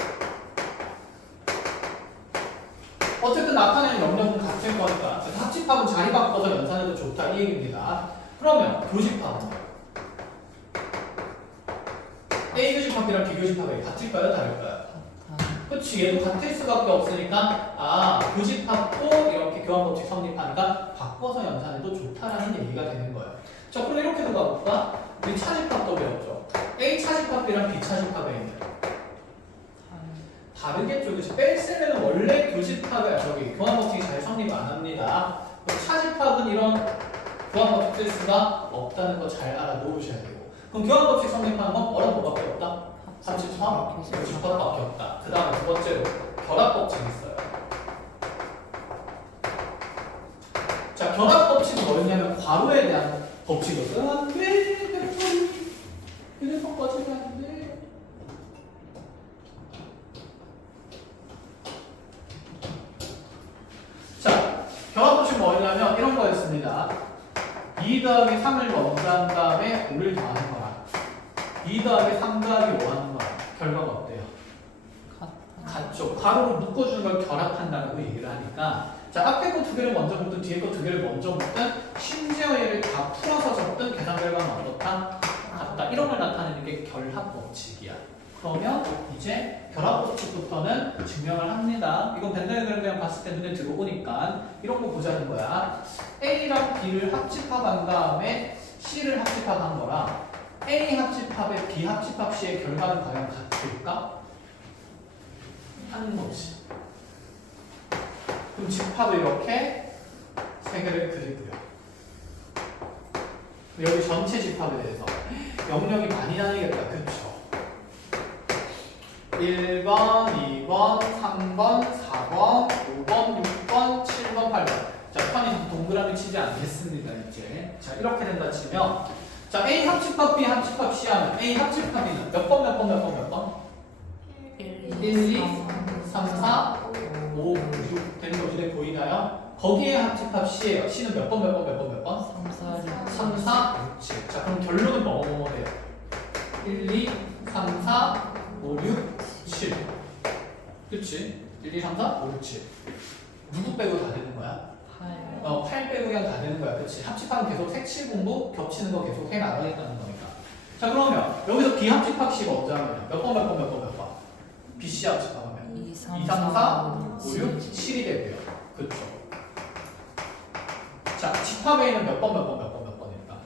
어쨌든 나타내는 영역은 같을 거니까 합집합은 자리 바꿔서 연산해도 좋다 이 얘기입니다. 그러면 교집합은 A 교집합 B랑 B 교집합 A 같을까요? 다를까요? 그치, 얘도 같을 수밖에 없으니까 교집합도 이렇게 교환법칙 성립하니까 바꿔서 연산해도 좋다라는 얘기가 되는 거예요. 자, 그럼 이렇게도 가볼까? 우리 차집합도 배웠죠. A 차집합 B랑 B 차집합 A는 다르겠죠. 그치? 뺄셈에는 원래 교환법칙이 잘 성립 안 합니다. 차집합은 이런 교환법칙 쓸 수가 없다는 거 잘 알아놓으셔야 되고, 그럼 교환법칙 성립하는 건 뭐밖에 없다? 합집합, 교집합밖에 없다. 그 다음에 두 번째로 결합법칙이 있어요. 자, 결합법칙은 뭐였냐면 괄호에 대한 법칙이거든. 안 돼! 그래서 꺼지면 안 돼. 자, 결합법칙은 뭐였냐면 이런 거였습니다. 2 더하기 3을 먼저 한 다음에 5를 더하는 거야. 2 더하기 3 더하기 5 하는 거야. 결과가 어때요? 같죠. 괄호로 묶어주는 걸 결합한다고 얘기를 하니까, 자, 앞에 거 두 개를 먼저 묶든 뒤에 거 두 개를 먼저 묶든 심지어 얘를 다 풀어서 적든 계산 결과는 어떻다? 같다. 이런 걸 나타내는 게 결합법칙이야. 그러면 이제 결합법칙부터는 증명을 합니다. 이건 벤 다이어그램 그냥 봤을 때 눈에 들어오니까 이런 거 보자는 거야. A랑 B를 합집합한 다음에 C를 합집합한 거라 A 합집합에 B 합집합 C의 결과는 과연 같을까? 하는 거지. 그럼 집합을 이렇게 세 개를 그리고요. 여기 전체 집합에 대해서 영역이 많이 나뉘겠다. 그쵸? 1번, 2번, 3번, 4번, 5번, 6번, 7번, 8번. 자, 편히 동그라미 치지 않겠습니다. 이제. 자, 이렇게 된다 치면, 자, A 합집합 B 합집합 C 하면 A 합집합 B는 몇 번? 1, 2, 3, 4, 5, 6 되는 거 눈에 보이나요? 거기에 합집합 C예요. C는 몇 번? 3, 4, 6, 7. 자, 그럼 결론은 뭐뭐 돼요? 1, 2, 3, 4, 5, 6, 7. 그치? 1, 2, 3, 4, 5, 6, 7. 누구 빼고 다 되는 거야? 8 빼고 그냥 다 되는 거야. 그치? 합집합은 계속 색칠 공부, 겹치는 거 계속 해 나가겠다는 거니까. 자, 그러면 여기서 비합집합 C 먼저 하면 몇 번? BC 합집합하면 2, 3, 4, 5, 6, 7이 되고요. 그쵸? 자, 집합 A는 몇 번일까?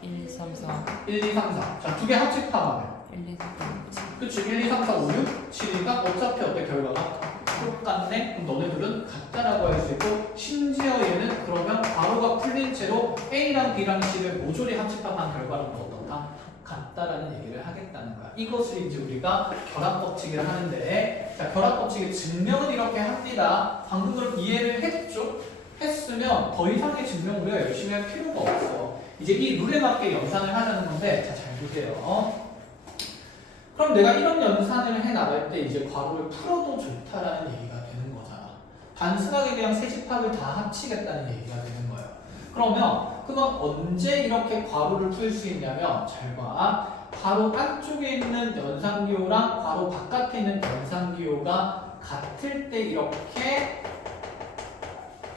1, 2, 3, 4. 1, 2, 3, 4. 자, 두 개 합집합하면 1, 2, 3, 4. 그치? 1, 2, 3, 4, 5, 6, 7이니까 어차피 어때 결과가? 똑같네? 그럼 너네들은 같다라고 할 수 있고, 심지어 얘는 그러면 괄호가 풀린 채로 A랑 B랑 C를 모조리 합집합한 결과는 어떻다? 같다라는 얘기를 하겠다는 거야. 이것을 이제 우리가 결합법칙이라 하는데, 자, 결합법칙의 증명은 이렇게 합니다. 방금 그럼 이해를 했죠? 했으면 더 이상의 증명 우리가 열심히 할 필요가 없어. 이제 이 룰에 맞게 연산을 하자는 건데, 자, 잘 보세요. 그럼 내가 이런 연산을 해 나갈 때 이제 괄호를 풀어도 좋다라는 얘기가 되는 거잖아. 단순하게 그냥 세 집합을 다 합치겠다는 얘기가 되는 거예요. 그러면 그건 언제 이렇게 괄호를 풀 수 있냐면 잘 봐. 괄호 안쪽에 있는 연산기호랑 괄호 바깥에 있는 연산기호가 같을 때 이렇게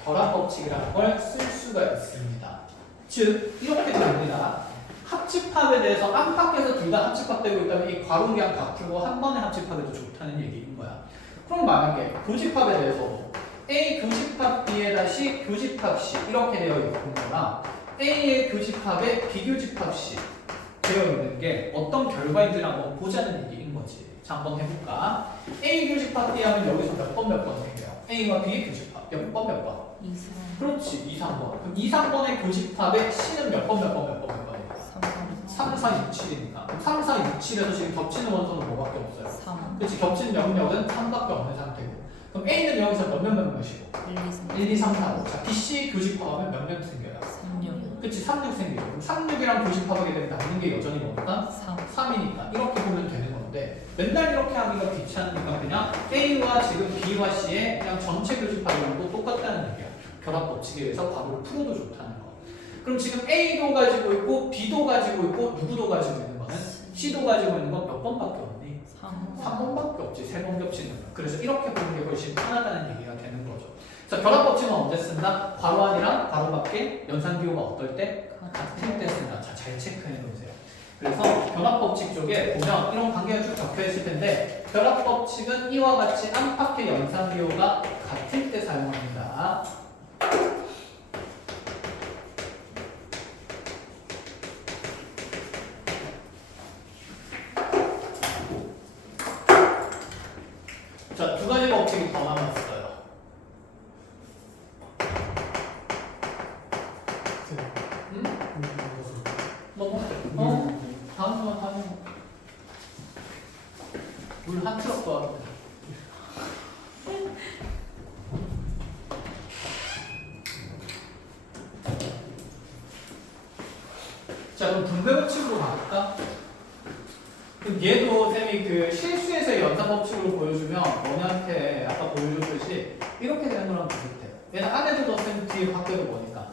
결합법칙이라는 걸 쓸 수가 있습니다. 즉 이렇게 됩니다. 합집합에 대해서 안팎에서 둘 다 합집합되고 있다면 이 괄호는 그냥 다 풀고 한 번에 합집합해도 좋다는 얘기인 거야. 그럼 만약에 교집합에 대해서도 A 교집합 B에 다시 교집합 C 이렇게 되어 있는 거나 A의 교집합에 B교집합 C 되어 있는 게 어떤 결과인지를 한번 보자는 얘기인 거지. 자, 한번 해볼까? A 교집합 B 하면 여기서 몇 번 생겨요? A와 B의 교집합 몇 번? 2번. 그렇지, 2, 3번. 그럼 2, 3번의 교집합에 C는 몇 번이에요? 3, 4, 6, 7이니까. 그럼 3, 4, 6, 7에서 지금 겹치는 원소는 뭐밖에 없어요? 3. 그렇지, 겹치는 영역은 3밖에 없는 상태고. 그럼 A는 여기서 몇이고? 1, 2, 3, 4, 5. 자, BC 교집합하면 몇 생겨요? 36. 그치, 36 생기고. 그럼 36이랑 교집합하게 되면 남는 게 여전히 뭐니까? 3. 3이니까. 이렇게 보면 되는 건데, 맨날 이렇게 하기가 귀찮으니까 그냥 A와 지금 B와 C의 그냥 전체 교집합이랑도 똑같다는 얘기야. 결합법칙에 의해서 괄호를 풀어도 좋다는 거. 그럼 지금 A도 가지고 있고, B도 가지고 있고, 누구도 가지고 있는 거는? C도 가지고 있는 건 몇 번밖에 없니? 3번밖에 없지. 3번 겹치는 거. 그래서 이렇게 보는 게 훨씬 편하다는 얘기가 되는 거죠. 자, 결합법칙은 언제 쓴다? 괄호 안이랑 괄호 밖에 연산기호가 어떨 때? 같을 때 쓴다. 자, 잘 체크해 놓으세요. 그래서 결합법칙 쪽에 보면 이런 관계가 쭉 적혀 있을 텐데 결합법칙은 이와 같이 안팎의 연산기호가 같을 때 사용합니다. 자, 두 가지 법칙이 더 남았어요. 응? 뭐? 다음 번 하면 물 한 트럭 더 하면 돼. 자, 그럼 분배 법칙으로 갈까? 그럼 얘도 쌤이 그 실수에서의 연산 법칙으로 보여주면 너네한테 아까 보여줬듯이 이렇게 되는 거랑 비슷해요. 얘는 안에도 덧셈 뒤에 밖에도 뭐니까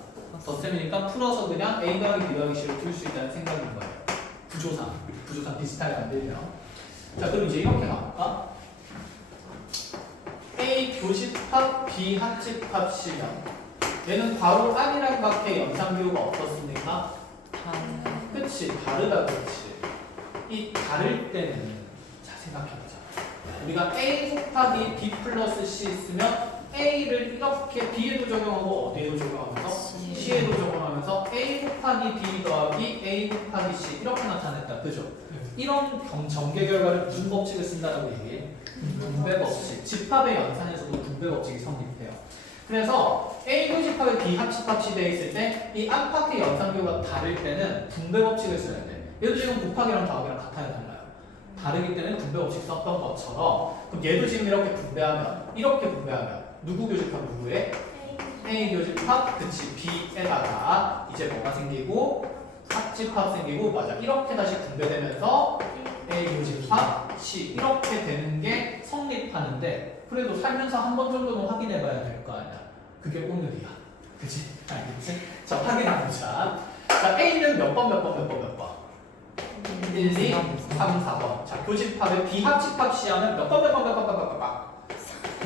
덧셈이니까 풀어서 그냥 A 더하기 B 더하기 C를 풀 수 있다는 생각인 거예요. 구조상 비슷하게 만들면. 자, 그럼 이제 이렇게 가볼까? A 교집합 B 합집합 C면 얘는 괄호 안이랑 밖에 연산기호가 어떻습니까? 그치, 다르다. 그치. 이 다를 때는 자, 생각해보자. 우리가 A 곱하기 B 플러스 C 있으면 A를 이렇게 B에도 적용하고 어디에도 적용하면서 C에도 적용하면서 A 곱하기 B 더하기 A 곱하기 C 이렇게 나타냈다. 그죠? 이런 전개 결과를 무슨 법칙을 쓴다고 얘기해? 분배 법칙. 집합의 연산에서도 분배 법칙이 성립해요. 그래서 A 교집합에 B 합집합 C 되어 있을 때 이 안팎의 연산교가 다를 때는 분배 법칙을 써야 돼. 얘도 지금 곱하기랑 더하기랑 같아야 달라요. 다르기 때문에 분배 법칙 썼던 것처럼 그럼 얘도 지금 이렇게 분배하면 누구 교집합 누구에? A 교집합 그치 B에다가 이제 뭐가 생기고 합집합 생기고 맞아 이렇게 다시 분배되면서 A 교집합 C 이렇게 되는 게 성립하는데 그래도 살면서 한 번 정도는 확인해 봐야 될 거 아니야. 그게 오늘이야. 그치? 알겠지? 자, 확인해보자. 자, A는 몇 번? 1, 2, 3, 4번. 자, 교집합에 B 합집합 C 하면 몇 번?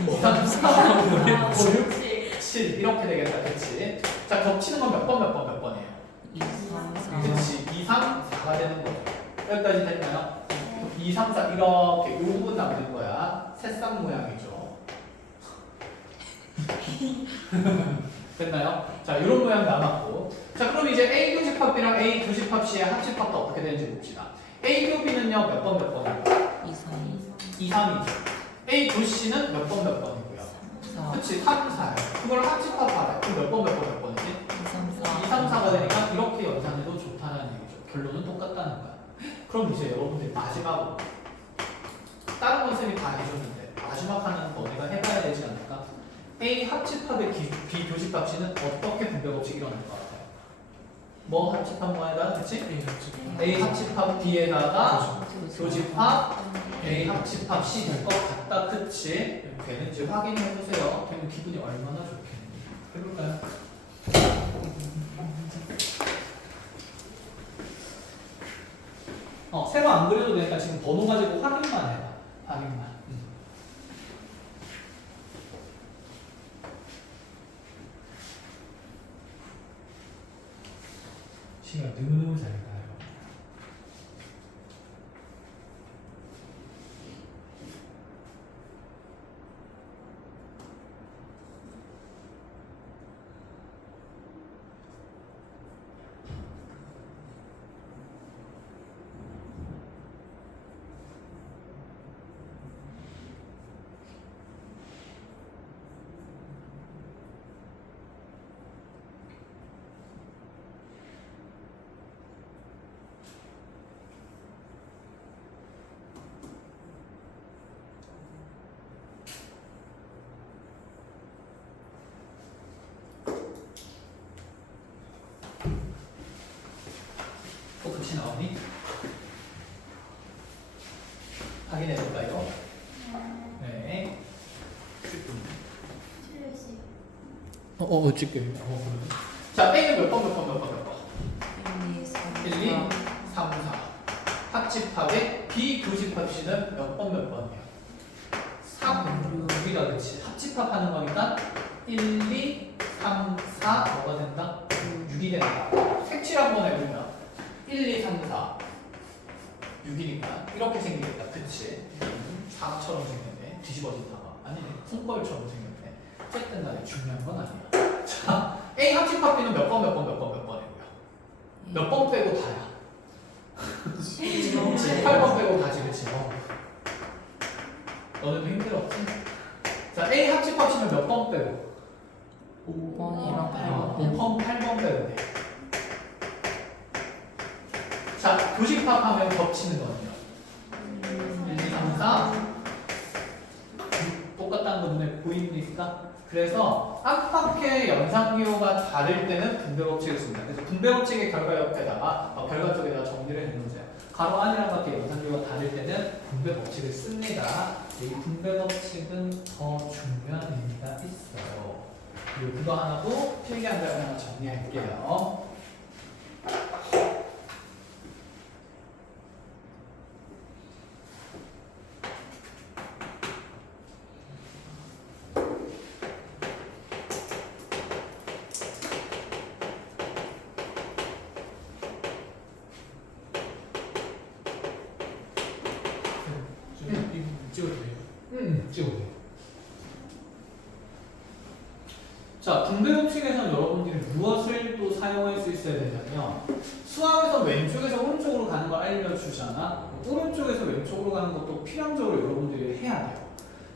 2, 3, 4, 5, 6, 7 이렇게 되겠다. 그치? 자, 겹치는 건 몇 번이에요? 2, 3, 4. 그치? 2, 3, 4가 되는 거죠. 여기까지 됐나요? 2, 3, 4 이렇게 요 부분 남는 거야. 새싹 모양이죠. 됐나요? 자, 이런 모양 남았고. 자, 그럼 이제 A 교집합 B랑 A 교집합 C의 합집합도 어떻게 되는지 봅시다. A 교 B는요, 몇 번이에요? 2, 3, 2, 3이죠. A 교 C는 몇 번이고요? 4. 그치, 3, 4예요. 그걸 합집합하래. 그럼 몇 번이지? 2, 3, 4. 2, 3, 4가 되니까 이렇게 연산해도 좋다는 얘기죠. 결론은 똑같다는 거야. 그럼 이제 여러분들 마지막으로 다른 건 쌤이 다 해줬는데 마지막 하나는 너네가 해봐야 되지 않을까? A 합집합의 B 교집합 C는 어떻게 분배 법칙이 일어날 것 같아요? 뭐 합집합 뭐에다가 그치? A 합집합 B에다가 교집합 A 합집합 C 될 것 같다. 그치? 되는지 확인해 보세요. 되면 기분이 얼마나 좋겠니? 해볼까요? C가 너무 잘 가요. 똑같이 나오니? 확인해 볼까요? 네. 찍게. 자, A는 몇 번? 1, 2, 3, 1, 2, 3, 4. 합집합의 비교집합 C는 몇 번이야? 3, 6이다, 그치? 합집합하는 거니까 1, 2, 3, 4 뭐가 된다? 6이 된다. 색칠 한번 해보면 1, 2, 3, 4 6이니까 이렇게 생기겠다, 그치? 4처럼 생겼네. 뒤집어진다가 아니네, 손거울처럼 생겼네. 어쨌든 간에 중요한 건 아니야. 자, A 합집합 B는 몇 번이고요? 몇 번 빼고 다야? 8번 빼고 다지, 그치? 너네도 힘들었지? 자, A 합집합 C는 몇 번 빼고? 5번이랑 8번. 8번 빼고 돼. 자, 교집합하면 겹치는 거는요? 1, 2, 3, 4 똑같다는 거 눈에 보입니까? 그래서 앞바퀴의 연상기호가 다를 때는 분배법칙을 씁니다. 그래서 분배법칙의 결과 옆에다가 결과 쪽에다 정리를 해놓으세요. 가로 안이랑 밖에 연상기호가 다를 때는 분배법칙을 씁니다. 이 분배법칙은 더 중요한 의미가 있어요. 그리고 그거 하나도 필기한 다음에 하나 정리할게요. 찍어도 돼요? 찍어도 돼요. 자, 분배법칙에서는 여러분들이 무엇을 또 사용할 수 있어야 되냐면 수학에서 왼쪽에서 오른쪽으로 가는 걸 알려주잖아. 오른쪽에서 왼쪽으로 가는 것도 필연적으로 여러분들이 해야 돼요.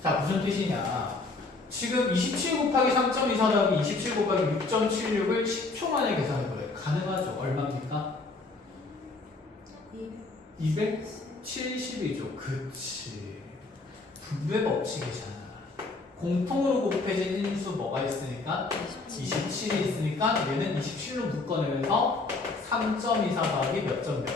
자, 무슨 뜻이냐. 지금 27 곱하기 3.24 더하기 27 곱하기 6.76을 10초 만에 계산해 보래요. 가능하죠? 얼마입니까? 270이죠. 그치. 분배법칙이잖아. 공통으로 곱해진 인수 뭐가 있으니까? 27이 있으니까 얘는 27로 묶어내면서 3.24 더하기 몇 점 몇?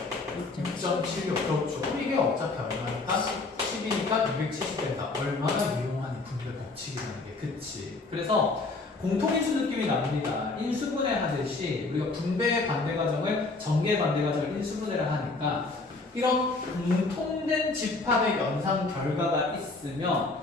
6.76. 그렇죠. 그럼 이게 어차피 얼마니까? 10이니까 270 된다. 얼마나 유용한 이 분배법칙이라는 게. 그치. 그래서 공통인수 느낌이 납니다. 인수분해 하듯이 우리가 분배 반대 과정을 전개 반대 과정을 인수분해를 하니까 이런 공통된 집합의 연상 결과가 있으면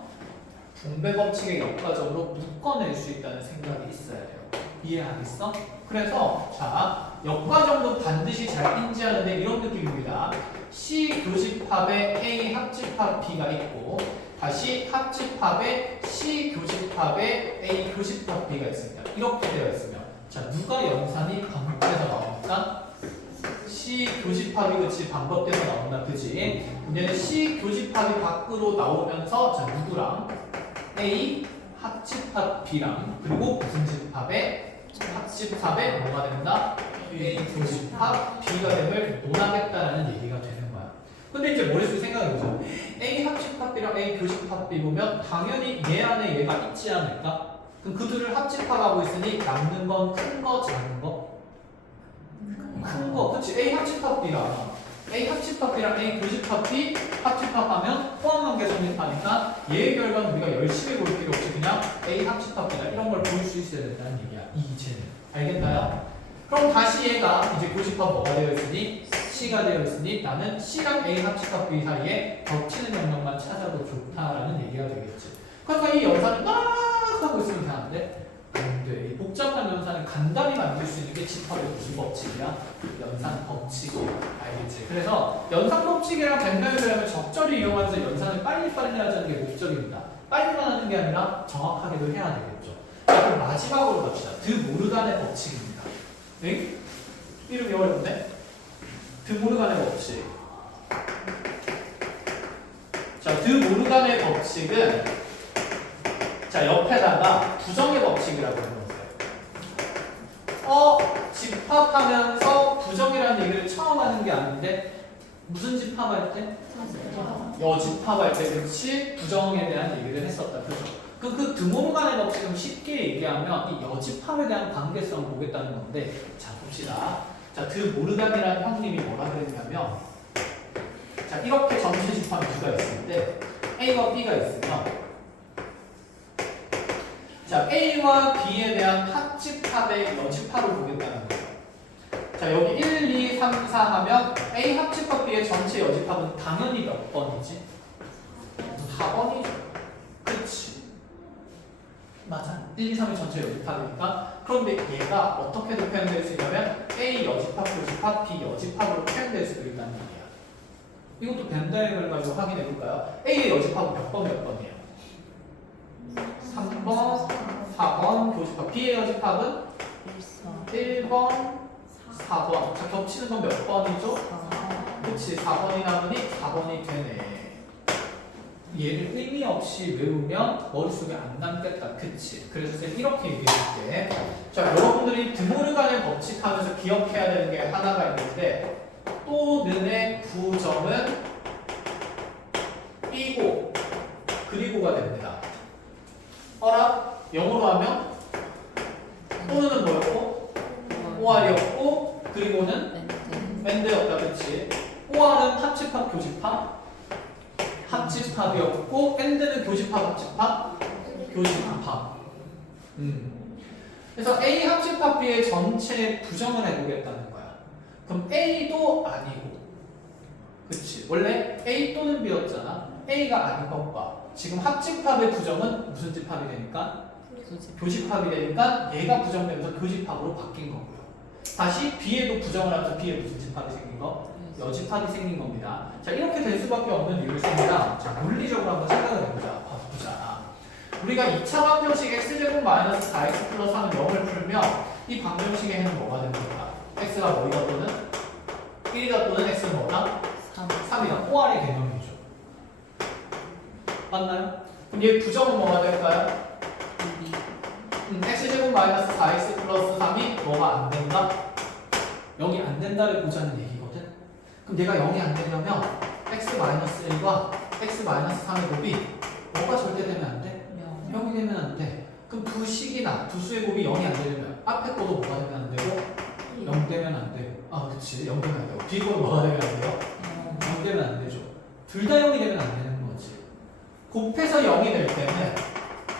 분배법칙의 역과적으로 묶어낼 수 있다는 생각이 있어야 돼요. 이해하겠어? 그래서 자, 역과정도 반드시 잘 인지하는데 이런 느낌입니다. C 교집합에 A 합집합 B가 있고 다시 합집합에 C 교집합에 A 교집합 B가 있습니다. 이렇게 되어 있으면 자, 누가 연산이 반복돼서 나옵니까? C 교집합이 그치 반복돼서 나온다, 그치? 문제는 C 교집합이 밖으로 나오면서 자, 누구랑 A 합집합 B랑 그리고 무슨 집합에 합집합에 뭐가 된다? A 교집합 B가 됨을 논하겠다라는 얘기가 되는 거야. 근데 이제 머릿속에 생각해보자. A 합집합 B랑 A 교집합 B 보면 당연히 얘 안에 얘가 있지 않을까? 그럼 그들을 합집합하고 있으니 남는 건 큰 거, 작은 거? 큰 거, 그치? A 합집합 B랑 A 합집합 B랑 A 교집합 B 합집합하면 포함관계 성립하니까 얘의 결과는 우리가 열심히 볼 필요 없이 그냥 A 합집합 B다 이런 걸 볼 수 있어야 된다는 얘기야. 이제는 알겠나요? 그럼 다시 얘가 이제 교집합 뭐가 되어 있으니 C가 되어 있으니 나는 C랑 A 합집합 B 사이에 겹치는 영역만 찾아도 좋다라는 얘기가 되겠지. 그러니까 이 연산을 막 하고 있으면 되는데 안 돼. 이 복잡한 연산을 간단히 만들 수 있는 게 집합의 무슨 법칙이야? 연산 법칙이야. 알겠지? 그래서 연산 법칙이랑 벤다이어그램을 적절히 이용하면서 연산을 빨리빨리 하자는 게 목적입니다. 빨리만 하는 게 아니라 정확하게도 해야 되겠죠. 자, 그럼 마지막으로 갑시다. 드모르간의 법칙입니다. 네? 이름이 어려운데? 드모르간의 법칙. 자, 드모르간의 법칙은 자, 옆에다가 부정의 법칙이라고 해놓으세요. 집합하면서 부정이라는 얘기를 처음 하는 게 아닌데 무슨 집합할 때? 여집합할 때 그렇지 부정에 대한 얘기를 했었다. 그죠? 그 드모르간의 법칙은 쉽게 얘기하면 이 여집합에 대한 관계성을 보겠다는 건데 자, 봅시다. 자, 드모르간이라는 형님이 뭐라 그랬냐면 자, 이렇게 전체 집합이 두가 있을 때 A와 B가 있으면 자, A와 B에 대한 합집합의 여집합을 보겠다는 거예요. 자, 여기 1, 2, 3, 4 하면 A 합집합 B의 전체 여집합은 당연히 몇 번이지? 4번이죠. 그치? 맞아. 1, 2, 3이 전체 여집합이니까. 그런데 얘가 어떻게도 표현될 수 있냐면 A 여집합, 교집합, B 여집합으로 표현될 수도 있다는 얘기야. 이것도 벤다이어그램을 가지고 확인해 볼까요? A의 여집합은 몇 번이에요? 3번, 4번 교집합. B의 여집합은 1번, 4번. 자, 겹치는 건 몇 번이죠? 그치, 4번이 나오니 4번이 되네. 얘를 의미 없이 외우면 머릿속에 안 남겠다. 그치? 그래서 쌤 이렇게 얘기해줄게. 자, 여러분들이 드모르간의 법칙 하면서 기억해야 되는 게 하나가 있는데 또는의 부정은 B고 그리고가 됩니다. 어라? 영어로 하면 또는은 뭐였고? OR이었고 그리고는 밴드였다. 그치? OR은 합집합, 교집합 합집합이었고 밴드는 교집합, 합집합 교집합. 그래서 A 합집합 B의 전체 부정을 해보겠다는 거야. 그럼 A도 아니고 그치? 원래 A 또는 B였잖아. A가 아닌 것과 지금 합집합의 부정은 무슨 집합이 되니까? 교집합이 되니까 얘가 부정되면서 교집합으로 바뀐 거고요. 다시 B에도 부정을 하면서 B에 무슨 집합이 생긴 거? 여집합이 생긴 겁니다. 자, 이렇게 될 수밖에 없는 이유를 씁니다. 자, 물리적으로 한번 생각을 해보자. 보자. 우리가 2차 방정식 x제곱 마이너스 4x 플러스 3은 0을 풀면 이 방정식의 해는 뭐가 됩니까? x가 뭐이다 또는 1이다 또는 x는 뭐다? 3이다. OR의 개념이죠. 맞나요? 그럼 얘 부정은 뭐가 될까요? x제곱 마이너스 4x 플러스 3이 뭐가 안 된다? 0이 안 된다를 보자는 얘기거든? 그럼 얘가 0이 안 되려면 x 마이너스 1과 x 마이너스 3의 곱이 뭐가 절대 되면 안 돼? 0이 되면 안 돼. 그럼 두 식이나 두 수의 곱이 0이 안 되려면 앞에 거도 뭐가 되면 안 되고 0 되면 안 되고 아 그치 0 되면 안 되고 뒤 거도 뭐가 되면 안 돼요? 0 되면 안 되죠. 둘 다 0이 되면 안 되는 거지. 곱해서 0이 될 때는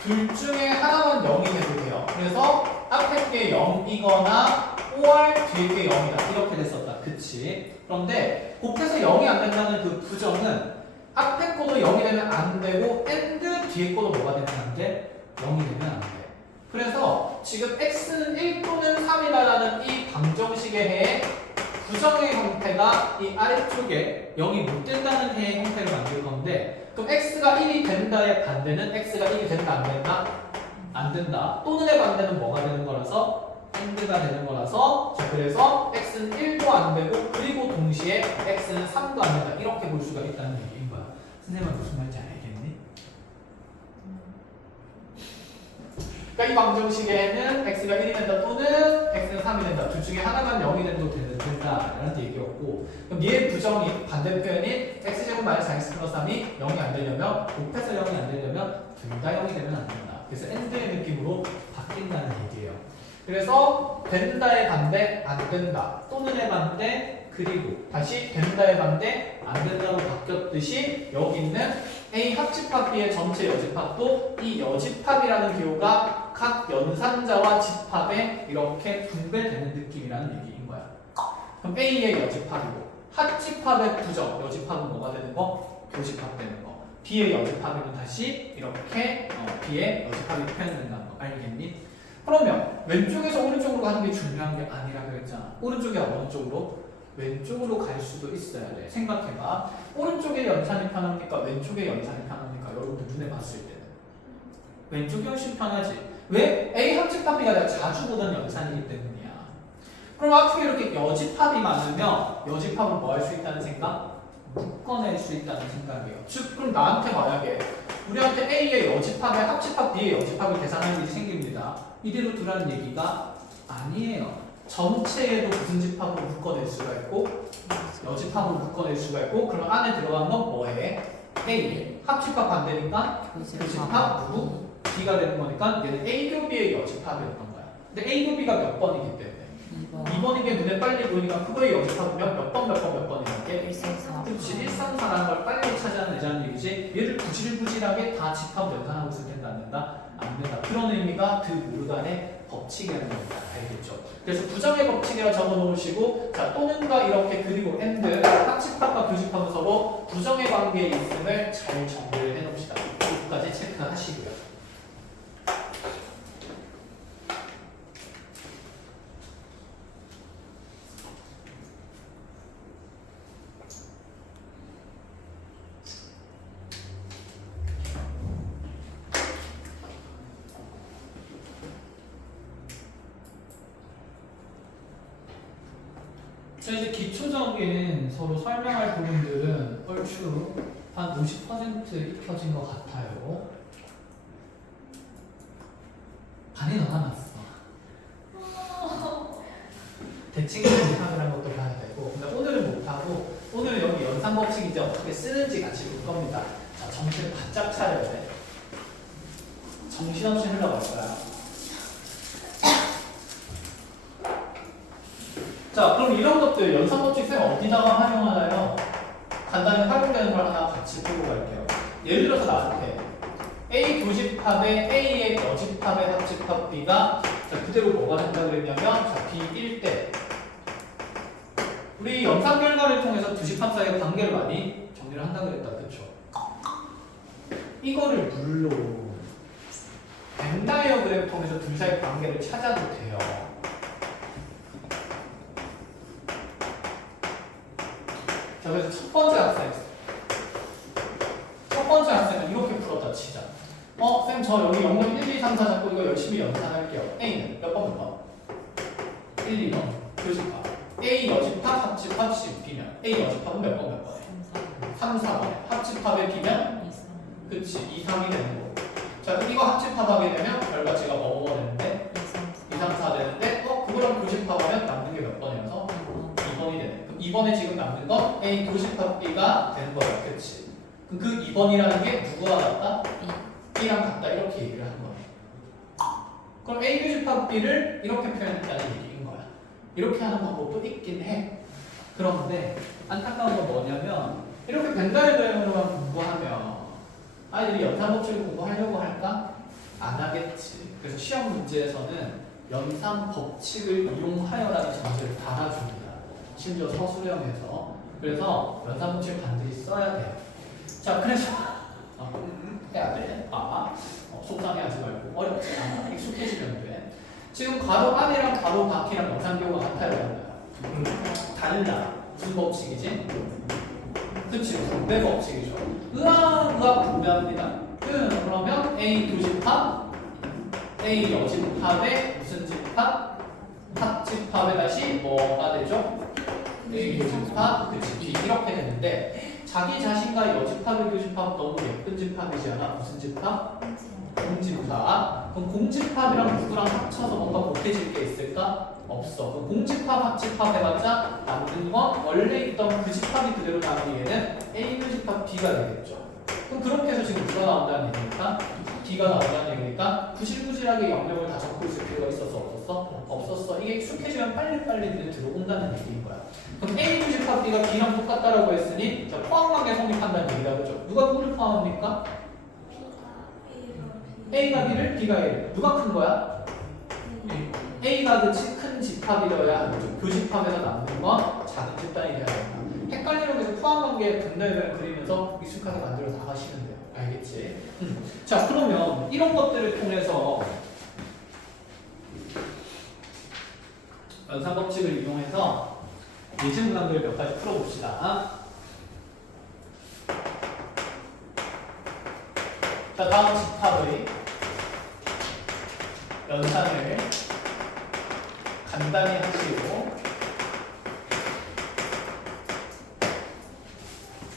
둘 중에 하나만 0이 돼도 돼요. 그래서 앞에 게 0이거나 OR 뒤에 게 0이다. 이렇게 됐었다. 그치? 그런데 곱해서 0이 안 된다는 그 부정은 앞에 거도 0이 되면 안 되고 AND 뒤에 거도 뭐가 되면 안 돼? 0이 되면 안 돼. 그래서 지금 x는 1 또는 3이다라는 이 방정식의 해에 부정의 형태가 이 아래쪽에 0이 못 된다는 해의 형태를 만들 건데 그럼 x가 1이 된다의 반대는 x가 1이 된다 안 된다? 안 된다. 또는의 반대는 뭐가 되는 거라서? AND가 되는 거라서 자 그래서 x는 1도 안 되고 그리고 동시에 x는 3도 안 된다. 이렇게 볼 수가 있다는 얘기인 거야. 선생님은 무슨 말인지 알겠니? 그러니까 이 방정식에는 x가 1이 된다 또는 x는 3이 된다. 둘 중에 하나만 0이 된다고 된다라는 얘기였고 그럼 얘의 부정이 반대 표현이 x제곱 마이너스 4x 플러스 3이 0이 안 되려면 곱해서 0이 안 되려면 둘 다 0이 되면 안 된다. 그래서 AND의 느낌으로 바뀐다는 얘기예요. 그래서 된다의 반대 안 된다 또는의 반대 그리고 다시 된다의 반대 안 된다로 바뀌었듯이 여기 있는 A 합집합 B의 전체 여집합도 이 여집합이라는 기호가 각 연산자와 집합에 이렇게 분배되는 느낌이라는 얘기인 거야. 그럼 A의 여집합이고 합집합의 부정 여집합은 뭐가 되는 거? 교집합 되는 거. B의 여집합이면 다시 이렇게 B의 여집합이 표현된다는 거 알겠니? 그러면 왼쪽에서 오른쪽으로 가는 게 중요한 게 아니라 그랬잖아. 오른쪽이 어느 쪽으로? 왼쪽으로 갈 수도 있어야 돼. 생각해봐. 오른쪽에 연산이 편합니까? 왼쪽에 연산이 편합니까? 여러분들 눈에 봤을 때는 왼쪽이 훨씬 편하지. 왜? A 합집합 B가 내가 자주 보던 연산이기 때문이야. 그럼 앞에 이렇게 여집합이 많으면 여집합은 뭐 할 수 있다는 생각? 묶어낼 수 있다는 생각이에요. 즉 그럼 나한테 만약에 우리한테 A의 여집합에 합집합 B의 여집합을 계산하는 일이 생깁니다. 이대로 두라는 얘기가 아니에요. 전체에도 무슨 집합으로 묶어낼 수가 있고 여집합으로 묶어낼 수가 있고 그럼 안에 들어간 건 뭐해? A의 합집합 반대니까 교집합 누구? B가 되는 거니까 얘는 A 교비의 여집합이었던 거야. 근데 A 교비가 몇 번이기 때문에 2번인 게 눈에 빨리 보이니까 그거의 여집합이면 몇 번 이렇게 134. 그렇지 134라는 걸 빨리 찾아내자는 얘기지. 얘를 구질구질하게 다 집합 연산하고 있을 텐데 안 된다? 안 된다. 그런 의미가 드 모르간의 법칙이라는 겁니다. 알겠죠? 그래서 부정의 법칙이라 적어 놓으시고 자 또는가 이렇게 그리고 and 합집합과 교집합은 서로 부정의 관계에 있음을 잘 정리를 해 놓읍시다. 여기까지 체크하시고요. 자 이제 기초적인 서로 설명할 부분들은 얼추 한 50% 익혀진 것 같아요. 반이 더 남았어. 대칭 집합이라는 것도 봐야 되고 근데 오늘은 못하고 오늘은 여기 연산 법칙 이제 어떻게 쓰는지 같이 볼 겁니다. 자 정신을 바짝 차려야 돼. 정신없이 흘러갈 거야. 자 그럼 이런 것들 연산법칙 쌤 어디다가 활용하나요? 간단히 활용되는 걸 하나 같이 보고 갈게요. 예를 들어서 나한테 A 교집합에 A의 여집합의 합집합 B가 자 그대로 뭐가 된다 그랬냐면 자 B 1대 우리 연산 결과를 통해서 두 집합 사이의 관계를 많이 정리를 한다 그랬다 그렇죠? 이거를 물로 벤 다이어그램 통해서 둘 사이의 관계를 찾아도 돼요. 자, 그래서 첫 번째 학생은 이렇게 풀었다 치자. 쌤, 저 여기 영역 1, 2, 3, 4 잡고 이거 열심히 연산할게요. A는 몇 번? 1, 2번. 교집합. A 여집합, 합집합, C, B면 A 여집합은 몇 번? 3, 4번. 합집합의 B면? 그치, 2, 3이 되는 거고. 자, 그럼 이거 합집합하게 되면 결과치가 뭐가 되는데? 2, 3, 4 되는데 그거랑 교집합하면 남는 게 몇 번이어서? 2번이 되네. 그럼 2번에 지금 남는 건 A 교집합 B가 되는 거야. 그치? 그럼 그 2번이라는 게 누구와 같다? B랑 같다. 이렇게 얘기를 하는 거야. 그럼 A 교집합 B를 이렇게 표현했다는 얘기인 거야. 이렇게 하는 방법도 있긴 해. 그런데 안타까운 건 뭐냐면 이렇게 벤다이어그램으로만 공부하면 아이들이 연산법칙을 공부하려고 할까? 안 하겠지. 그래서 시험 문제에서는 연산법칙을 이용하여라는 전제를 달아줍니다. 심지어 서술형에서. 그래서 연산법칙을 반드시 써야 돼요. 자, 그래서 해야 돼. 속상해하지 말고 어렵지 않아. 익숙해지면 돼. 지금 괄호 안이랑 괄호 밖이랑 연산교가 같아요. 달라. 무슨 법칙이지? 그치, 분배 법칙이죠. 의학 분배합니다. 그러면 A 교집합, A 여집합의 무슨 집합? 합집합에 다시 뭐가 되죠? A 교집합, 그치, B 이렇게 되는데 자기 자신과 여집합의 교집합 너무 예쁜 집합이지 않아? 무슨 집합? 공집합. 그럼 공집합이랑 누구랑 합쳐서 뭔가 못해질 게 있을까? 없어. 그럼 공집합, 합집합 해봤자 남는 건 원래 있던 그 집합이 그대로 남은 얘는 A 교집합 B가 되겠죠. 그럼 그렇게 해서 지금 누가 나온다는 얘기니까? B가 나온다는 얘기니까 구질구질하게 영역을 다 적고 있을 필요가 있었어? 없었어? 없었어. 이게 익숙해지면 빨리빨리 눈에 들어온다는 얘기인 거야. 그럼 A 교집합 B가 B랑 똑같다라고 했으니 자, 포함관계 성립한다는 얘기라 그러죠. 누가 누구를 포함합니까? A가 B를, B가 A를. 누가 큰 거야? A가 그치 큰 집합이어야 하죠. 교집합에서 남는 건 작은 집단이 돼야 된다. 헷갈리는 데서 포함관계 분배를 그리면서 익숙하게 만들어 나가시면 돼요. 알겠지? 자, 그러면 이런 것들을 통해서 연산 법칙을 이용해서 예측 문항들 몇 가지 풀어봅시다. 자, 다음 집합의 연산을 간단히 하시고,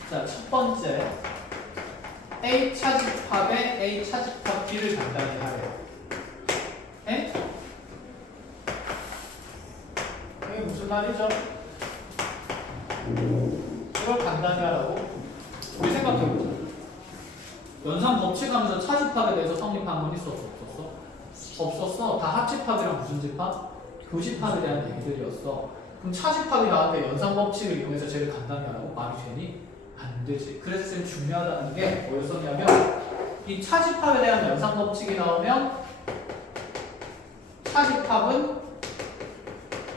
자, 첫 번째 A 차집합에 A 차집합 B를 간단히 하래요. 에? 이게 무슨 말이죠? 이걸 간단히 하라고? 우리 생각해보자. 연산 법칙하면서 차집합에 대해서 성립한 건 있었어? 없었어? 없었어. 다 합집합이랑 무슨 집합? 교집합에 대한 얘기들이었어. 그럼 차집합이 나한테 연산 법칙을 이용해서 제일 간단히 하라고? 말이 되니? 안 되지. 그래서 지금 중요하다는 게 뭐였었냐면, 이 차집합에 대한 연산 법칙이 나오면 차집합은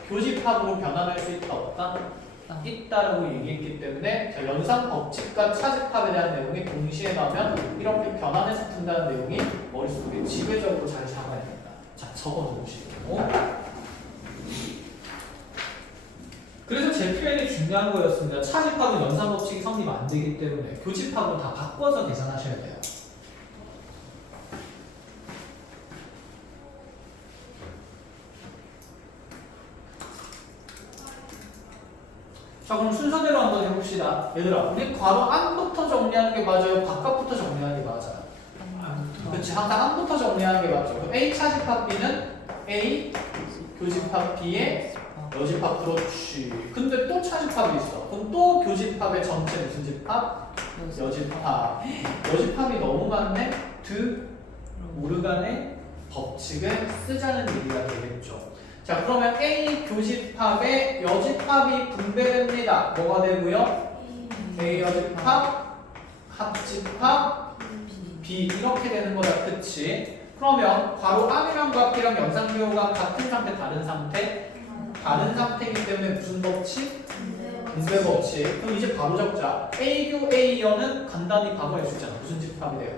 교집합으로 변환할 수 있다 없다? 있다라고 얘기했기 때문에, 자, 연산 법칙과 차집합에 대한 내용이 동시에 나오면 이렇게 변환해서 푼다는 내용이 머릿속에 지배적으로 잘 잡아야 된다. 자, 적어놓으시고. 그래서 제 표현이 중요한 거였습니다. 차집합은 연산 법칙이 성립 안 되기 때문에 교집합으로 다 바꿔서 계산하셔야 돼요. 자, 그럼 순서대로 한번 해봅시다. 얘들아, 우리 괄호 안부터 정리하는 게 맞아요? 바깥부터 정리하는 게 맞아요? 그렇지, 항상 안부터 정리하는 게 맞죠. 그럼 A 차집합 B는 A 교집합 B의 여집합. 그렇지. 근데 또 차집합이 있어. 그럼 또 교집합의 전체 무슨 집합? 여집합. 여집합이 너무 많네? 모르간의 법칙을 쓰자는 얘기가 되겠죠. 자, 그러면 A 교집합의 여집합이 분배됩니다. 뭐가 되고요? A 여집합, 합집합, B 이렇게 되는 거다. 그치? 그러면 괄호 안이랑 밖이랑 연산교가 같은 상태, 다른 상태? 다른 상태이기 때문에 무슨 법칙? 분배 법칙. 그럼 이제 바로 적자. A교 A여는 간단히 바꿔낼 수 있잖아. 무슨 집합이 돼요?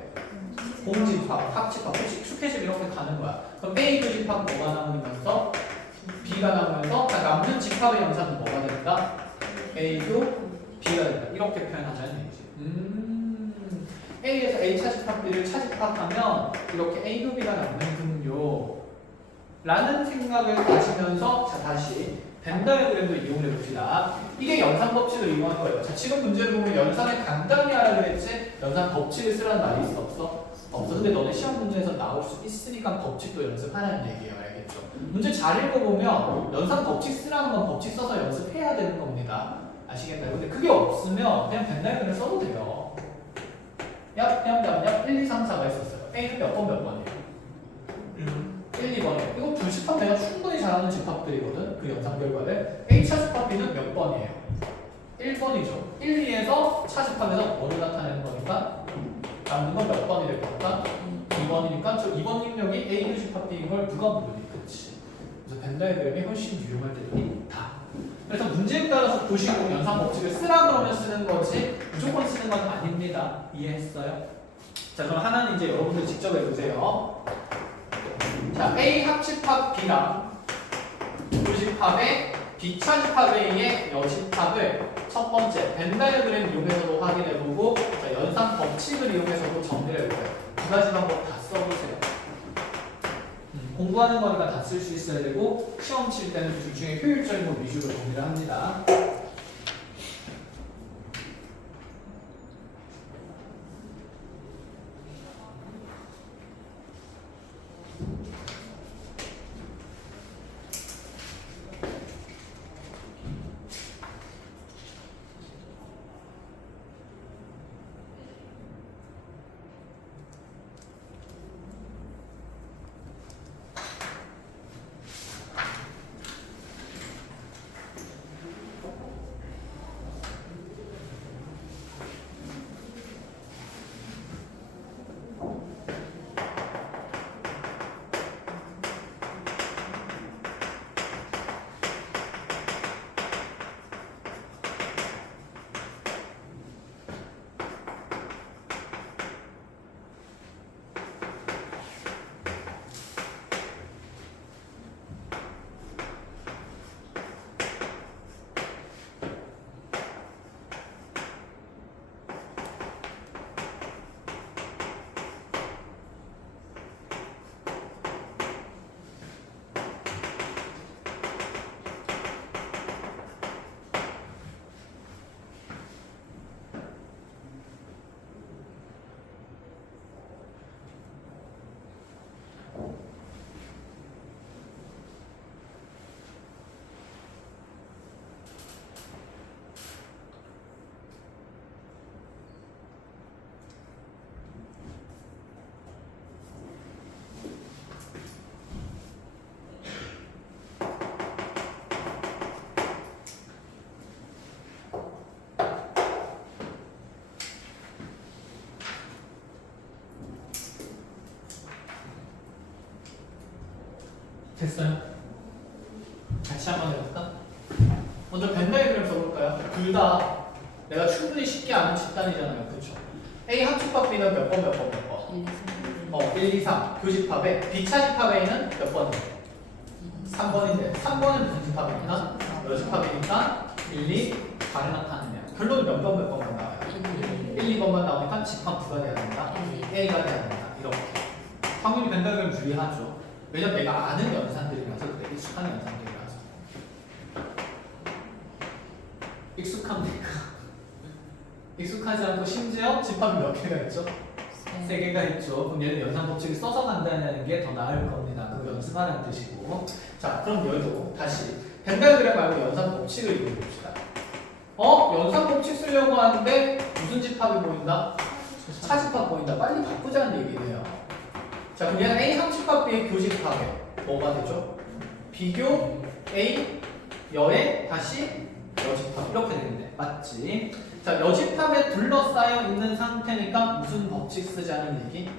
공집합, 합집합, 익숙해지면 이렇게 가는 거야. 그럼 A 교집합 뭐가 남으면서 B가 남으면서 남는 집합의 연산은 뭐가 된다? A교 B가 된다. 이렇게 표현하자는 얘기지. A에서 A 차집합 B를 차집합하면 이렇게 A교 B가 남는군요. 라는 생각을 가지면서, 자, 다시 벤 다이어그램도 이용해 봅시다. 이게 연산 법칙을 이용한 거예요. 자, 지금 문제를 보면 연산을 간단히 하라 그랬지 연산 법칙을 쓰라는 말이 있어 없어? 없어. 근데 너네 시험 문제에서 나올 수 있으니까 법칙도 연습하라는 얘기예요. 알겠죠? 문제 잘 읽어보면 연산 법칙 쓰라는 건 법칙 써서 연습해야 되는 겁니다. 아시겠나요? 근데 그게 없으면 그냥 벤 다이어그램 써도 돼요. 야, 1, 2, 3, 4가 있었어요. A는 몇 번이에요? 1, 2번이에요. 이거 두 집합 내가 충분히 잘하는 집합들이거든. 그 영상 결과를. A 차집합 B는 몇 번이에요? 1번이죠. 1, 2에서 차집합에서 뭐를 나타내는 거니까 남는 건 몇 번이 될 거니까 2번이니까 저 2번 입력이 A 교집합 B인 걸 누가 모르니? 그치? 그래서 벤 다이어그램이 훨씬 유용할 때도 있다. 그래서 문제에 따라서 보시고 연산 법칙을 쓰라 그러면 쓰는 거지 무조건 쓰는 건 아닙니다. 이해했어요? 자, 그럼 하나는 이제 여러분들 직접 해보세요. 자, A 합집합 B랑 교집합의 B 차집합 A의 여집합을 첫 번째 벤 다이어그램 이용해서도 확인해보고, 자, 연산 법칙을 이용해서도 정리를 해보세요. 두 가지 방법 다 써보세요. 공부하는 거니까 다 쓸 수 있어야 되고 시험 칠 때는 둘 중에 효율적인 것 위주로 정리를 합니다. 됐어요? 같이 한번 해볼까? 먼저 벤 다이그램 써볼까요? 둘 다 내가 충분히 쉽게 아는 집단이잖아요. 그쵸? A 합집합 B는 몇 번 몇 번 몇 번? 1, 2, 3 교집합에 B차집합 A는 몇 번이에요? 3번인데 3번은 무슨 집합이니까? 여집합이니까 1, 2, 4를 나타내네요. 결론은 몇 번 몇 번만 나와요? 1, 2번만 나오니까 집합 누가 돼야 된다? A가 돼야 된다. 이렇게 확률이 벤 다이그램 유리하죠. 왜냐면 내가 아는 연산들이라서 그래. 익숙한 연산들이라서. 익숙합니까? 익숙하지 않고 심지어 집합이 몇 개가 있죠? 3개가 있죠. 그럼 얘는 연산 법칙을 써서 간다는 게 더 나을 겁니다. 그거 연습하는 뜻이고. 자, 그럼 여기도 다시 벤 다이그램 말고 연산 법칙을 이용해봅시다. 연산 법칙 쓰려고 하는데 무슨 집합이 보인다? 차집합 보인다. 빨리 바꾸자는 얘기네요. 자, 그럼 얘는 A 합집합 B의 교집합에 뭐가 되죠? 비교 A 여에 다시 여집합 이렇게 되겠네. 맞지? 자, 여집합에 둘러싸여 있는 상태니까 무슨 법칙 쓰자는 얘기?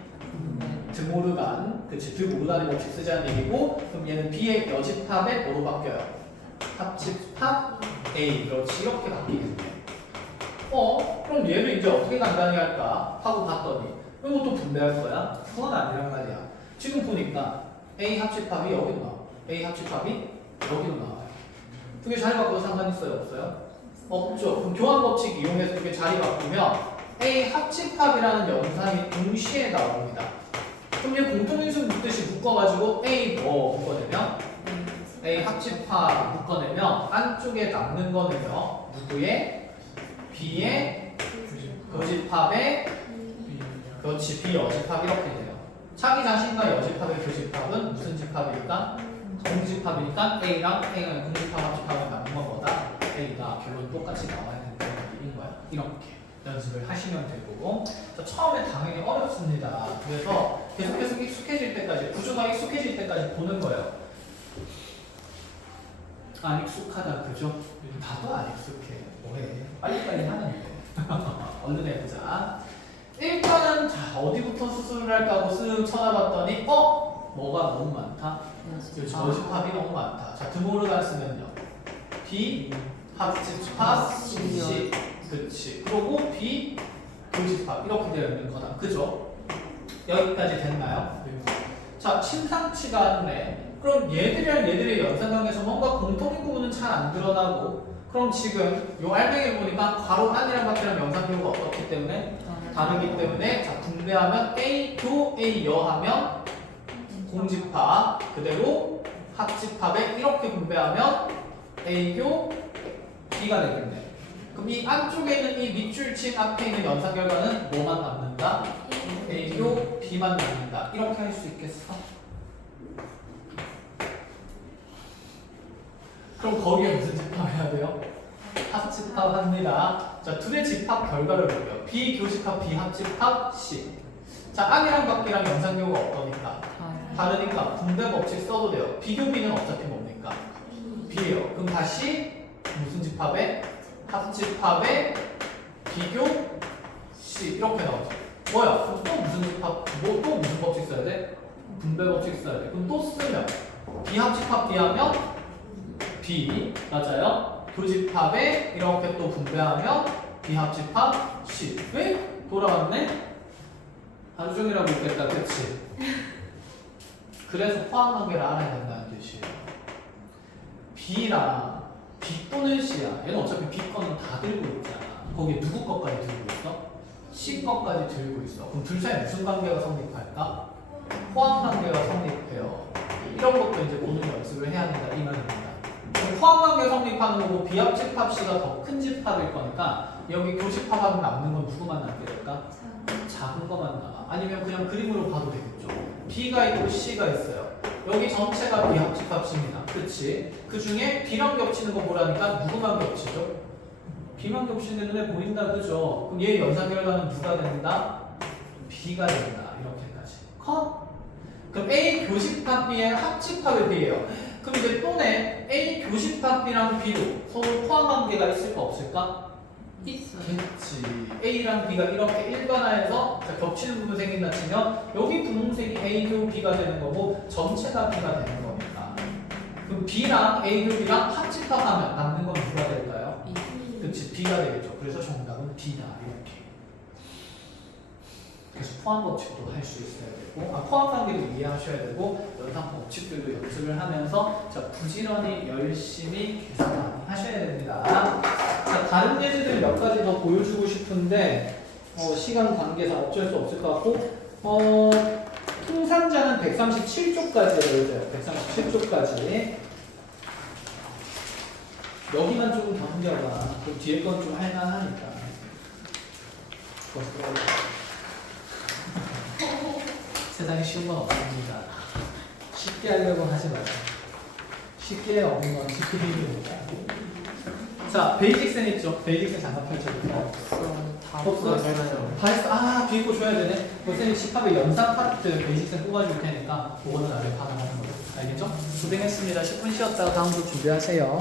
드모르간. 그치, 드모르간의 법칙 쓰자는 얘기고, 그럼 얘는 B의 여집합에 뭐로 바뀌어요? 합집합 A. 그렇지, 이렇게 바뀌겠네. 그럼 얘를 이제 어떻게 간단히 할까 하고 봤더니 이거 또 분배할 거야? 그건 아니란 말이야. 지금 보니까 A 합집합이 여기로 나와. A 합집합이 여기로 나와요. 두 개 자리 바꿔도 상관 있어요? 없어요? 없죠. 그럼 교환 법칙 이용해서 두 개 자리 바꾸면 A 합집합이라는 연산이 동시에 나옵니다. 그럼 얘 공통인수 묶듯이 묶어가지고 A 뭐 묶어내면 A 합집합 묶어내면 안쪽에 남는 거는요. 누구의? B의 교집합의 그렇지 B 여집합 이렇게 돼요. 자기 자신과 여집합의 교집합은 무슨 집합일까? 공집합이니까 A랑 A랑 공집합 합집합은 남는 것보다 A가 결론 똑같이 나와야 된다는 얘기인 거야. 이렇게 연습을 하시면 되고. 자, 처음에 당연히 어렵습니다. 그래서 계속 익숙해질 때까지 구조가 익숙해질 때까지 보는 거예요. 안 익숙하다 그죠? 다도 안 익숙해. 뭐해? 빨리빨리 하는데. 얼른 해보자. 일단은 자 어디부터 수술을 할까 하고 쓱 쳐다봤더니 뭐가 너무 많다? 여집합이 너무 많다. 자 드모르간 쓰면요. B 합집합 C 그치. 그리고 B 교집합 이렇게 되어 있는 거다. 그죠? 여기까지 됐나요? 자 심상치가 않네. 그럼 얘들이랑 얘들의 연산관계에서 뭔가 공통인 부분은 잘 안 드러나고 그럼 지금 요 알맹이를 보니까 괄호 안이랑 밖이랑 연산교가 어떻기 때문에 다르기 때문에 자 분배하면 A 교 A 여 하면 공집합 그대로 합집합에 이렇게 분배하면 A 교 B가 되겠네. 그럼 이 안쪽에 있는 이 밑줄 친 앞에 있는 연산 결과는 뭐만 남는다? A 교 B만 남는다. 이렇게 할 수 있겠어? 그럼 거기에 무슨 집합해야 돼요? 합집합합니다. 자, 둘의 집합 결과를 볼게요. B 교집합, B 합집합, C. 자, 안이랑 밖이랑 연산교가 어떠니까? 다르니까 분배 법칙 써도 돼요. 비교 B는 어차피 뭡니까? B예요. 그럼 다시 무슨 집합에? 합집합에 비교 C 이렇게 나오죠. 뭐야? 그럼 또 무슨 집합? 또 무슨 법칙 써야 돼? 분배 법칙 써야 돼. 그럼 또 쓰면 B 합집합 B 하면 B 맞아요? 교집합에 이렇게 또 분배하면 비합집합 C. 왜? 돌아왔네? 하루 종일 하고 있겠다, 그치? 그래서 포함관계를 알아야 된다는 뜻이에요. B랑 B 또는 C야. 얘는 어차피 B 거는 다 들고 있잖아. 거기에 누구 것까지 들고 있어? C 것까지 들고 있어. 그럼 둘 사이에 무슨 관계가 성립할까? 포함관계가 성립해요. 이런 것도 이제 보는 연습을 해야 된다 이 말입니다. 포함관계 성립하는 거고 비합집합 C가 더 큰 집합일 거니까 여기 교집합하면 남는 건 누구만 남게 될까? 작은 것만 남아. 아니면 그냥 그림으로 봐도 되겠죠. B가 있고 C가 있어요. 여기 전체가 비합집합 C입니다. 그치? 그 중에 B랑 겹치는 거 보라니까 누구만 겹치죠? B만 겹치는 눈에 보인다 그죠? 그럼 얘 연산 결과는 누가 된다? B가 된다. 이렇게까지. 컷? 그럼 A 교집합 B의 합집합의 B예요. 그럼 이제 또네 A 교집합 B랑 B도 서로 포함관계가 있을까 없을까? 있겠지. A랑 B가 이렇게 일반화해서 겹치는 부분 생긴다 치면 여기 분홍색이 A 교 B가 되는 거고 전체가 B가 되는 거니까 그럼 B랑 A 곱이랑 합집합하면 남는 건 누가 될까요? 이. 그치, B가 되겠죠. 그래서 정답은 B다 이렇게. 그래서 포함 법칙도 할 수 있어야 되고, 포함 관계도 이해하셔야 되고, 연산 법칙들도 연습을 하면서 자, 부지런히 열심히 계산 많이 하셔야 됩니다. 자, 다른 예제들 몇 가지 더 보여주고 싶은데 시간 관계상 어쩔 수 없을 것 같고, 통상자는 137쪽까지 열어줘요. 137쪽까지. 여기만 조금 더 숨겨봐. 그럼 뒤에 건 좀 할만하니까. 세상에 쉬운 건 없습니다. 쉽게 하려고 하지 마세요. 쉽게 없는 건 쉽게 비밀입니다. 자, 베이직센 있죠? 베이직센 잠깐 펼쳐볼게요. 다 없어요. 다 했어. 뒤에 거 줘야 되네. 선생님 10합의 연산 파트 베이직센 뽑아줄 테니까 그거는 나중에 반응하는 걸로. 알겠죠? 고생했습니다. 10분 쉬었다가 다음 주 준비하세요.